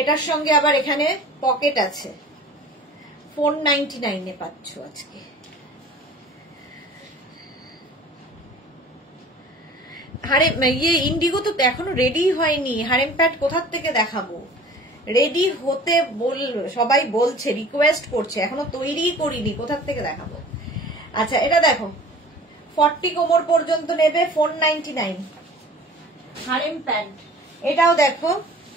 এটার সঙ্গে আবার এখানে পকেট আছে, 499 পাচ্ছ আজকে। হারেম ইন্ডিগো তো এখনো রেডি হয়নি, হারেম প্যান্ট কোথার থেকে দেখাবো? রেডি হতে সবাই বলছে, রিকোয়েস্ট করছে, এখনো তৈরি করিনি, কোথার থেকে দেখাবো? আচ্ছা এটা দেখো, 40 কোমর পর্যন্ত নেবে, 499 হারেম প্যান্ট। এটাও দেখো,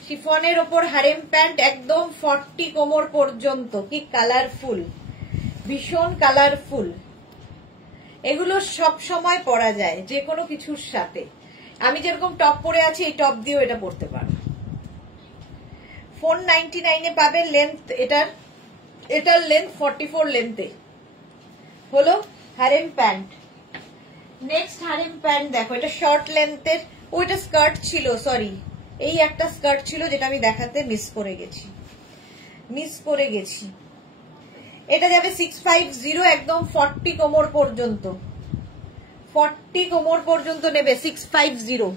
শিফনের ওপর হারেম প্যান্ট, একদম 40 কোমর পর্যন্ত, কি কালারফুল, ভীষণ কালারফুল। এগুলো সব সময় পরা যায় যে কোনো কিছুর সাথে। আমি যেরকম টপ পরে আছি, এই টপ দিয়েও এটা পরতে পারো। 499 পাবে। লেন্থ এটার লেন্থ 44 লেন্থে হলো harem pant. Next harem pant দেখো, এটা শর্ট লেন্থের, ওইটা স্কার্ট ছিল, সরি এই একটা স্কার্ট ছিল যেটা আমি দেখাতে মিস করে গেছি। এটা যাবে 650, একদম 40 কোমর পর্যন্ত, 40 কোমর পর্যন্ত নেবে, 650।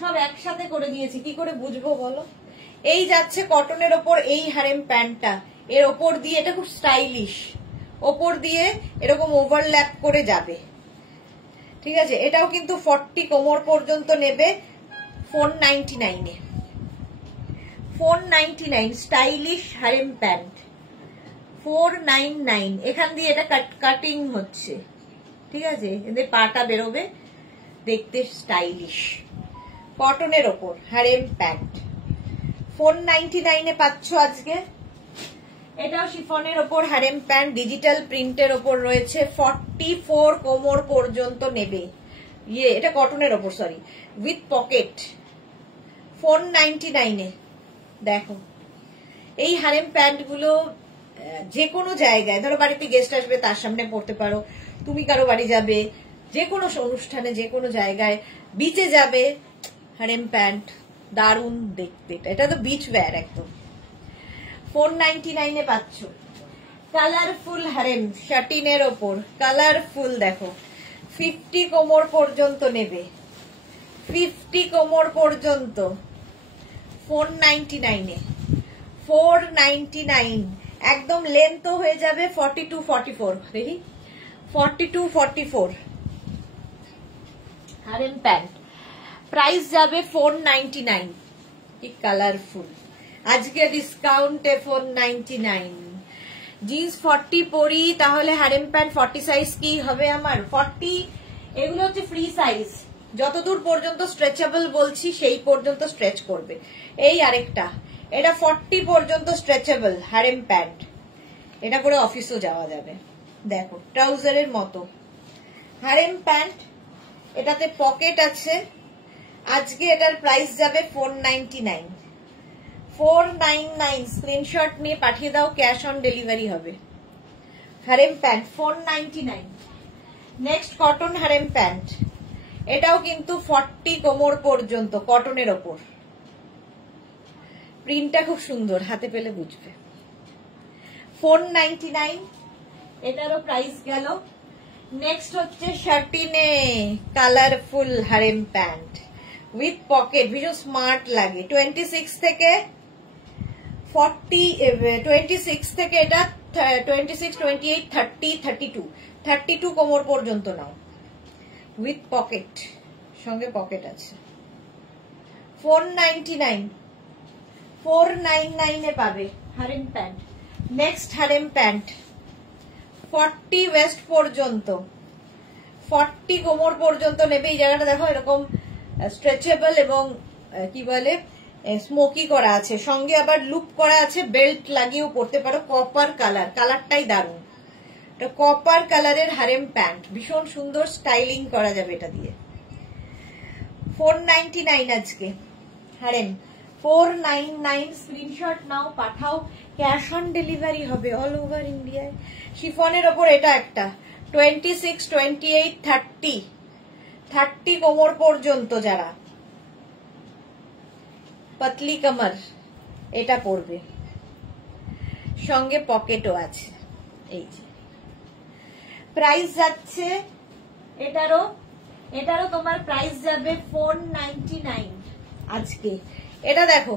সব একসাথে করে দিয়েছি, কি করে বুঝবো বলো? এই যাচ্ছে কটনের ওপর এই হারেম প্যান্টটা, এর ওপর দিয়ে এটা খুব স্টাইলিশ, ওপর দিয়ে এরকম ওভারল্যাপ করে যাবে। ঠিক আছে, এটাও কিন্তু 40 কোমর পর্যন্ত নেবে, 499 স্টাইলিশ হারেম প্যান্ট, 499 এখান দিয়ে এটা কাটিং হচ্ছে, ঠিক আছে, এদের পাটা বেরোবে, দেখতে স্টাইলিশ, কটনের ওপর হারেম প্যান্ট 499 পাচ্ছ আজকে। এটাও শিফনের ওপর হারেম প্যান্ট, ডিজিটাল প্রিন্টের ওপর রয়েছে, 44 কোমর পর্যন্ত নেবে, এটা কটনের ওপর, সরি, উইথ পকেট, 499 দেখো এই হারেম প্যান্ট গুলো যে কোনো জায়গায়, ধরো বাড়িতে গেস্ট আসবে তার সামনে পড়তে পারো, তুমি কারো বাড়ি যাবে, যে কোনো অনুষ্ঠানে, যে কোনো জায়গায়, বিচে যাবে, হারেম প্যান্ট দারুণ দেখতে, এটা তো বিচ ওয়্যার একদম। 499 পাচ্ছ। কালারফুল হারেম শাটিনের ওপর, কালারফুল দেখো, 50 কোমর পর্যন্ত নেবে, 50 কোমর পর্যন্ত, 499 499 একদম লেন্থ হয়ে যাবে 42-44, দেখি 42-44 হারেম প্যান্ট, প্রাইস যাবে 499। কি কালারফুল, আজকে ডিসকাউন্টে 499। জিন্স 40 পরি, তাহলে হারেম প্যান্ট 40 সাইজ কি হবে আমার? 40, এগুলো হচ্ছে ফ্রি সাইজ, যতদূর পর্যন্ত স্ট্রেচেবল বলছি সেই পর্যন্ত স্ট্রেচ করবে। এই আরেকটা, এটা 40 পর্যন্ত স্ট্রেচেবল হারেম প্যান্ট, এটা করে অফিসও যাওয়া যাবে, দেখো ট্রাউজারের মতো হারেম প্যান্ট, এটাতে পকেট আছে। আজকে এটার প্রাইস যাবে 499। 499 স্ক্রিনশট নিয়ে পাঠিয়ে দাও, ক্যাশ অন ডেলিভারি হবে। Harem pant 499। Next cotton harem pant, এটাও কিন্তু 40 কোমর পর্যন্ত, কটনের ওপর, প্রিন্টটা খুব সুন্দর, হাতে পেলে বুঝবে। 499 এটারও প্রাইস গেল। নেক্সট হচ্ছে শার্টিনে colourful harem pant with pocket, ভীষণ স্মার্ট লাগে। 26 থেকে 40, 26 থেকে এটা 26, 28, 30, 32 কোমর পর্যন্ত নাও, উইথ পকেট, সঙ্গে পকেট আছে। 499 পাবে harem pant. Next harem pant 40 West পর্যন্ত, 40 কোমর পর্যন্ত নেবে। এই জায়গাটা দেখো এরকম স্ট্রেচেবল এবং কি বলে স্মোকি করা আছে, সঙ্গে আবার লুপ করা আছে, বেল্ট লাগিয়েও পরতে পারো। কপার কালার, কালারটাই দারুণ, এটা কপার কালারের হারেম প্যান্ট, ভীষণ সুন্দর স্টাইলিং করা যাবে এটা দিয়ে। 499 আজকে হারেম, 499 স্ক্রিনশট নাও, পাঠাও, ক্যাশ অন ডেলিভারি হবে অল ওভার ইন্ডিয়ায়। শিফনের ওপর এটা একটা 26, 28, 30 কোমর পর্যন্ত, যারা পাতলি কামার এটা পড়বে, সঙ্গে পকেটও আছে। এই যে প্রাইস যাচ্ছে এটারও তোমার প্রাইস যাবে 499 আজকে। এটা দেখো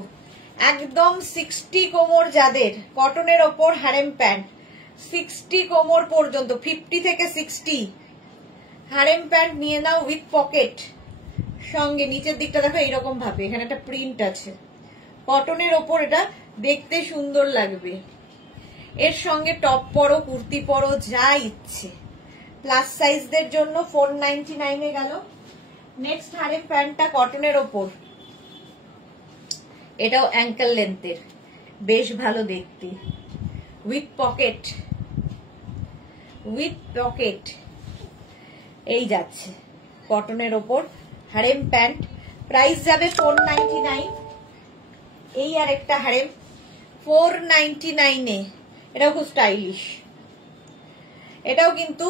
একদম 60 কোমর যাদের, কটনের ওপর হারেম প্যান্ট, 60 কোমর পর্যন্ত, 50 থেকে 60 হারেম প্যান্ট নিয়ে নাও উইথ পকেট, সঙ্গে নিচের দিকটা দেখো এইরকম ভাবে, এখানে একটা প্রিন্ট আছে, কটনের ওপর, এটা দেখতে সুন্দর লাগবে। এর সঙ্গে টপ পরো, কুর্তি পরো, যা ইচ্ছে। প্লাস সাইজদের জন্য 499 গেল। নেক্সট হারেম প্যান্টটা কটনের ওপর, এটাও অ্যাঙ্কেল লেন্থের, বেশ ভালো দেখতে, উইথ পকেট, এই যাচ্ছে কটনের ওপর হারেম প্যান্ট, প্রাইস যাবে 499। এই আর একটা হারেম 499, এটাও খুব স্টাইলিশ, এটাও কিন্তু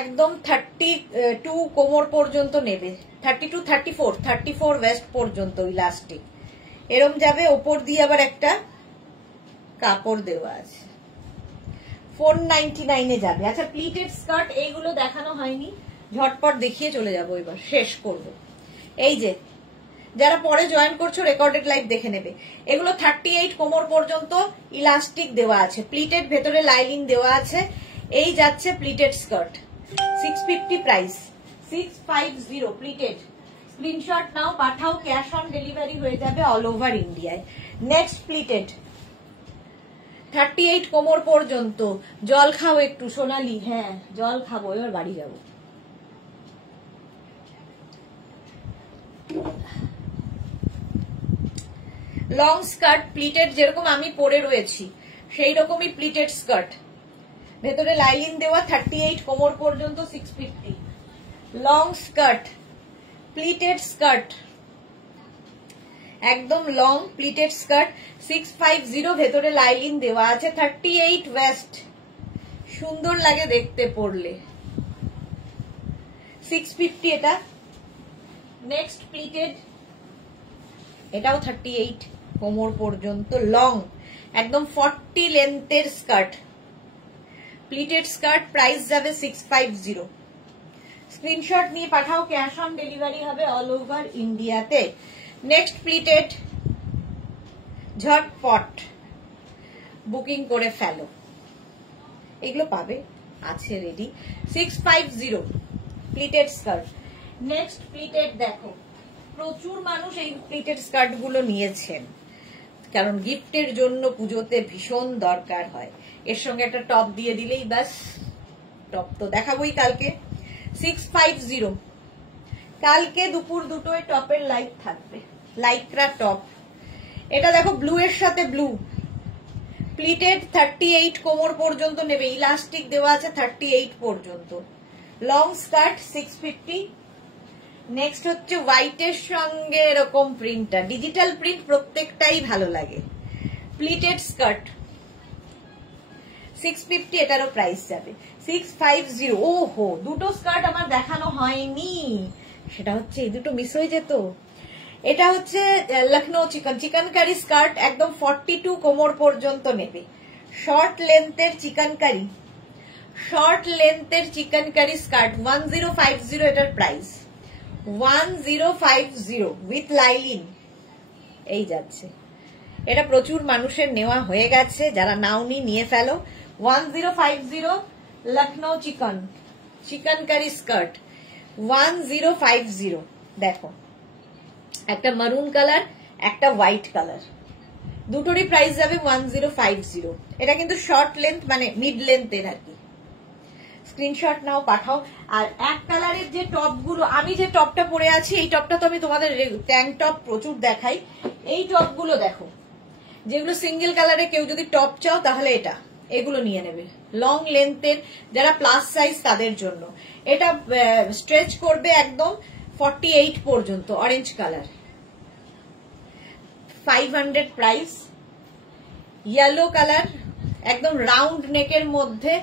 একদম 32 কোমর পর্যন্ত নেবে, 32, 34 ওয়েস্ট পর্যন্ত ইলাস্টিক, এরম যাবে, ওপর দিয়ে আবার একটা কাপড় দেওয়া আছে। 499 যাবে। আচ্ছা প্লিটেড স্কার্ট, এইগুলো দেখানো হয়নি, ঝটপট দেখিয়ে চলে যাবো, এবার শেষ করব। এই যে যারা পরে জয়েন করছো রেকর্ডেড লাইভ দেখে নেবে, এগুলো 38 কোমর পর্যন্ত ইলাস্টিক দেওয়া আছে, প্লিটেড, ভেতরে লাইনিং দেওয়া আছে। এই যাচ্ছে pleated skirt, 650 price, 650 pleated. Screenshot নাও, পাঠাও, ক্যাশ অন ডেলিভারি হয়ে যাবে অল ওভার ইন্ডিয়ায়। নেক্সট প্লিটেড 38 কোমর পর্যন্ত। জল খাও একটু সোনালি। হ্যাঁ জল খাবো, এবার বাড়ি যাবো। লং স্কার্ট প্লিটেড, যেরকম আমি পরে রয়েছি সেই রকমই প্লিটেড স্কার্ট, ভেতরে লাইলিন দেওয়া, 38 কোমর পর্যন্ত 650। লং স্কার্ট, প্লিটেড স্কার্ট, একদম লং প্লিটেড স্কার্ট 650, ভেতরে লাইলিন দেওয়া আছে, 38 ওয়েস্ট, সুন্দর লাগে দেখতে পরলে, 650 এটা। নেক্সট প্লিটেড, এটাও 38 কোমর পর্যন্ত, লং, একদম 40 লেন্থের স্কার্ট, প্লিটেড স্কার্ট, প্রাইস যাবে 650। স্ক্রিনশট নিয়ে পাঠাও, ক্যাশ অন ডেলিভারি হবে অল ওভার ইন্ডিয়াতে। নেক্সট প্লিটেড, ঝটপট বুকিং করে ফেলো, এগুলো পাবে, আছে ready, 650 pleated skirt. Next pleated দেখো, প্রচুর মানুষ এই প্লিটেড স্কার্ট গুলো নিয়েছেন, কারণ গিফটের জন্য পুজোতে ভীষণ দরকার হয়। এর সঙ্গে একটা টপ দিয়ে দিলেই ব্যাস, টপ তো দেখাবোই কালকে। 650, কালকে দুপুর 2টোয় টপের লাইট থাকবে, লাইক্রা টপ। এটা দেখো ব্লু এর সাথে ব্লু, প্লিটেড, 38 কোমর পর্যন্ত নেবে, ইলাস্টিক দেওয়া আছে 38 পর্যন্ত, লং স্কার্ট 650। নেক্সট হচ্ছে হোয়াইটের সঙ্গে এরকম প্রিন্টটা, ডিজিটাল প্রিন্ট প্রত্যেকটাই ভালো লাগে, প্লিটেড স্কার্ট 650, এটারও প্রাইস যাবে 650। ওহো, দুটো স্কার্ট আমার দেখানো হয়নি, সেটা হচ্ছে এই দুটো মিস হয়ে যেত। এটা হচ্ছে লখনৌ চিকেন কারি স্কার্ট, একদম 42 কোমর পর্যন্ত নেবে, শর্ট লেন্থের চিকেন কারি, শর্ট লেন্থের চিকেন কারি স্কার্ট 1050, এটার প্রাইস 1050 উইথ লাইলিন, এই যাচ্ছে। এটা প্রচুর মানুষের নেওয়া হয়ে গেছে, যারা নাওনি নিয়ে ফেলো। 1050 লখনৌ চিকেন কারি স্কার্ট 1050। দেখো একটা মারুন কালার, একটা হোয়াইট কালার, দুটোরই প্রাইস যাবে 1050। এটা কিন্তু শর্ট লেন্থ, মানে মিড লেন্থের আর কি। স্ক্রিনশট নাও, পাঠাও। আর এক কালারের যে টপ গুলো, আমি যে টপটা পরে আছি, এই টপটা তো আমি তোমাদের ট্যাঙ্ক টপ প্রচুর দেখাই, এই টপ গুলো দেখো, যেগুলো সিঙ্গেল কালারে কেউ যদি টপ চাও তাহলে এটা, এগুলো নিয়ে নেবে, লং লেন্থের, যারা প্লাস সাইজ তাদের জন্য। এটা স্ট্রেচ করবে একদম 48 পর্যন্ত, orange colour, 500 price. Yellow colour, একদম রাউন্ড নেকের মধ্যে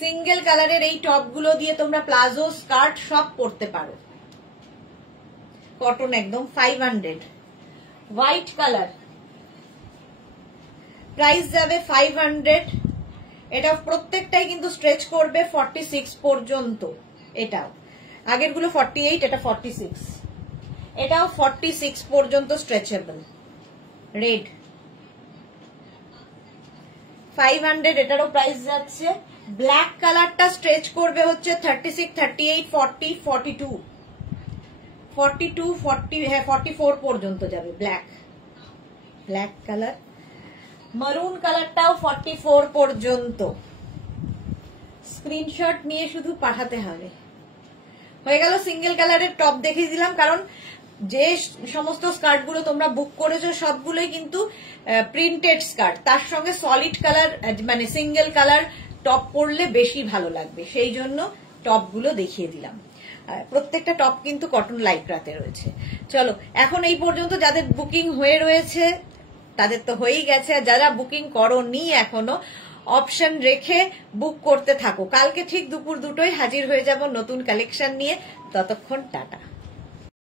সিঙ্গেল কালারের এই টপ গুলো দিয়ে তোমরা প্লাজো, স্কার্ট সব পরতে পারো, কটন একদম, 500। হোয়াইট কালার, প্রাইস যাবে 500। এটা প্রত্যেকটাই কিন্তু স্ট্রেচ করবে 46 পর্যন্ত, এটাও, আগের গুলো 48, এটা 46, এটাও 46 পর্যন্ত স্ট্রেচেবল, রেড 500, এটারও প্রাইস যাচ্ছে। ব্ল্যাক কালারটা স্ট্রেচ করবে হচ্ছে 36, 38, 40, 42, 42, 40, হ্যাঁ 44 পর্যন্ত যাবে, ব্ল্যাক কালার। মারুন কালারটাও 44 পর্যন্ত। স্ক্রিনশট নিয়ে শুধু পাঠাতে হবে। হয়ে গেল, সিঙ্গেল কালারের টপ দেখিয়ে দিলাম, কারণ যে সমস্ত স্কার্ট গুলো তোমরা বুক করেছো সবগুলোই কিন্তু প্রিন্টেড স্কার্ট, তার সঙ্গে সলিড কালার, মানে সিঙ্গেল কালার টপ পরলে বেশি ভালো লাগবে, সেই জন্য টপ গুলো দেখিয়ে দিলাম। প্রত্যেকটা টপ কিন্তু কটন লাইক্রাতে রয়েছে। চলো, এখন এই পর্যন্ত যাদের বুকিং হয়ে রয়েছে তাদের তো হয়েই গেছে, আর যারা বুকিং করোনি এখনো, অপশন রেখে বুক করতে থাকো। কালকে ঠিক দুপুর 2টোয় হাজির হয়ে যাব নতুন কালেকশন নিয়ে। ততক্ষণ টাটা।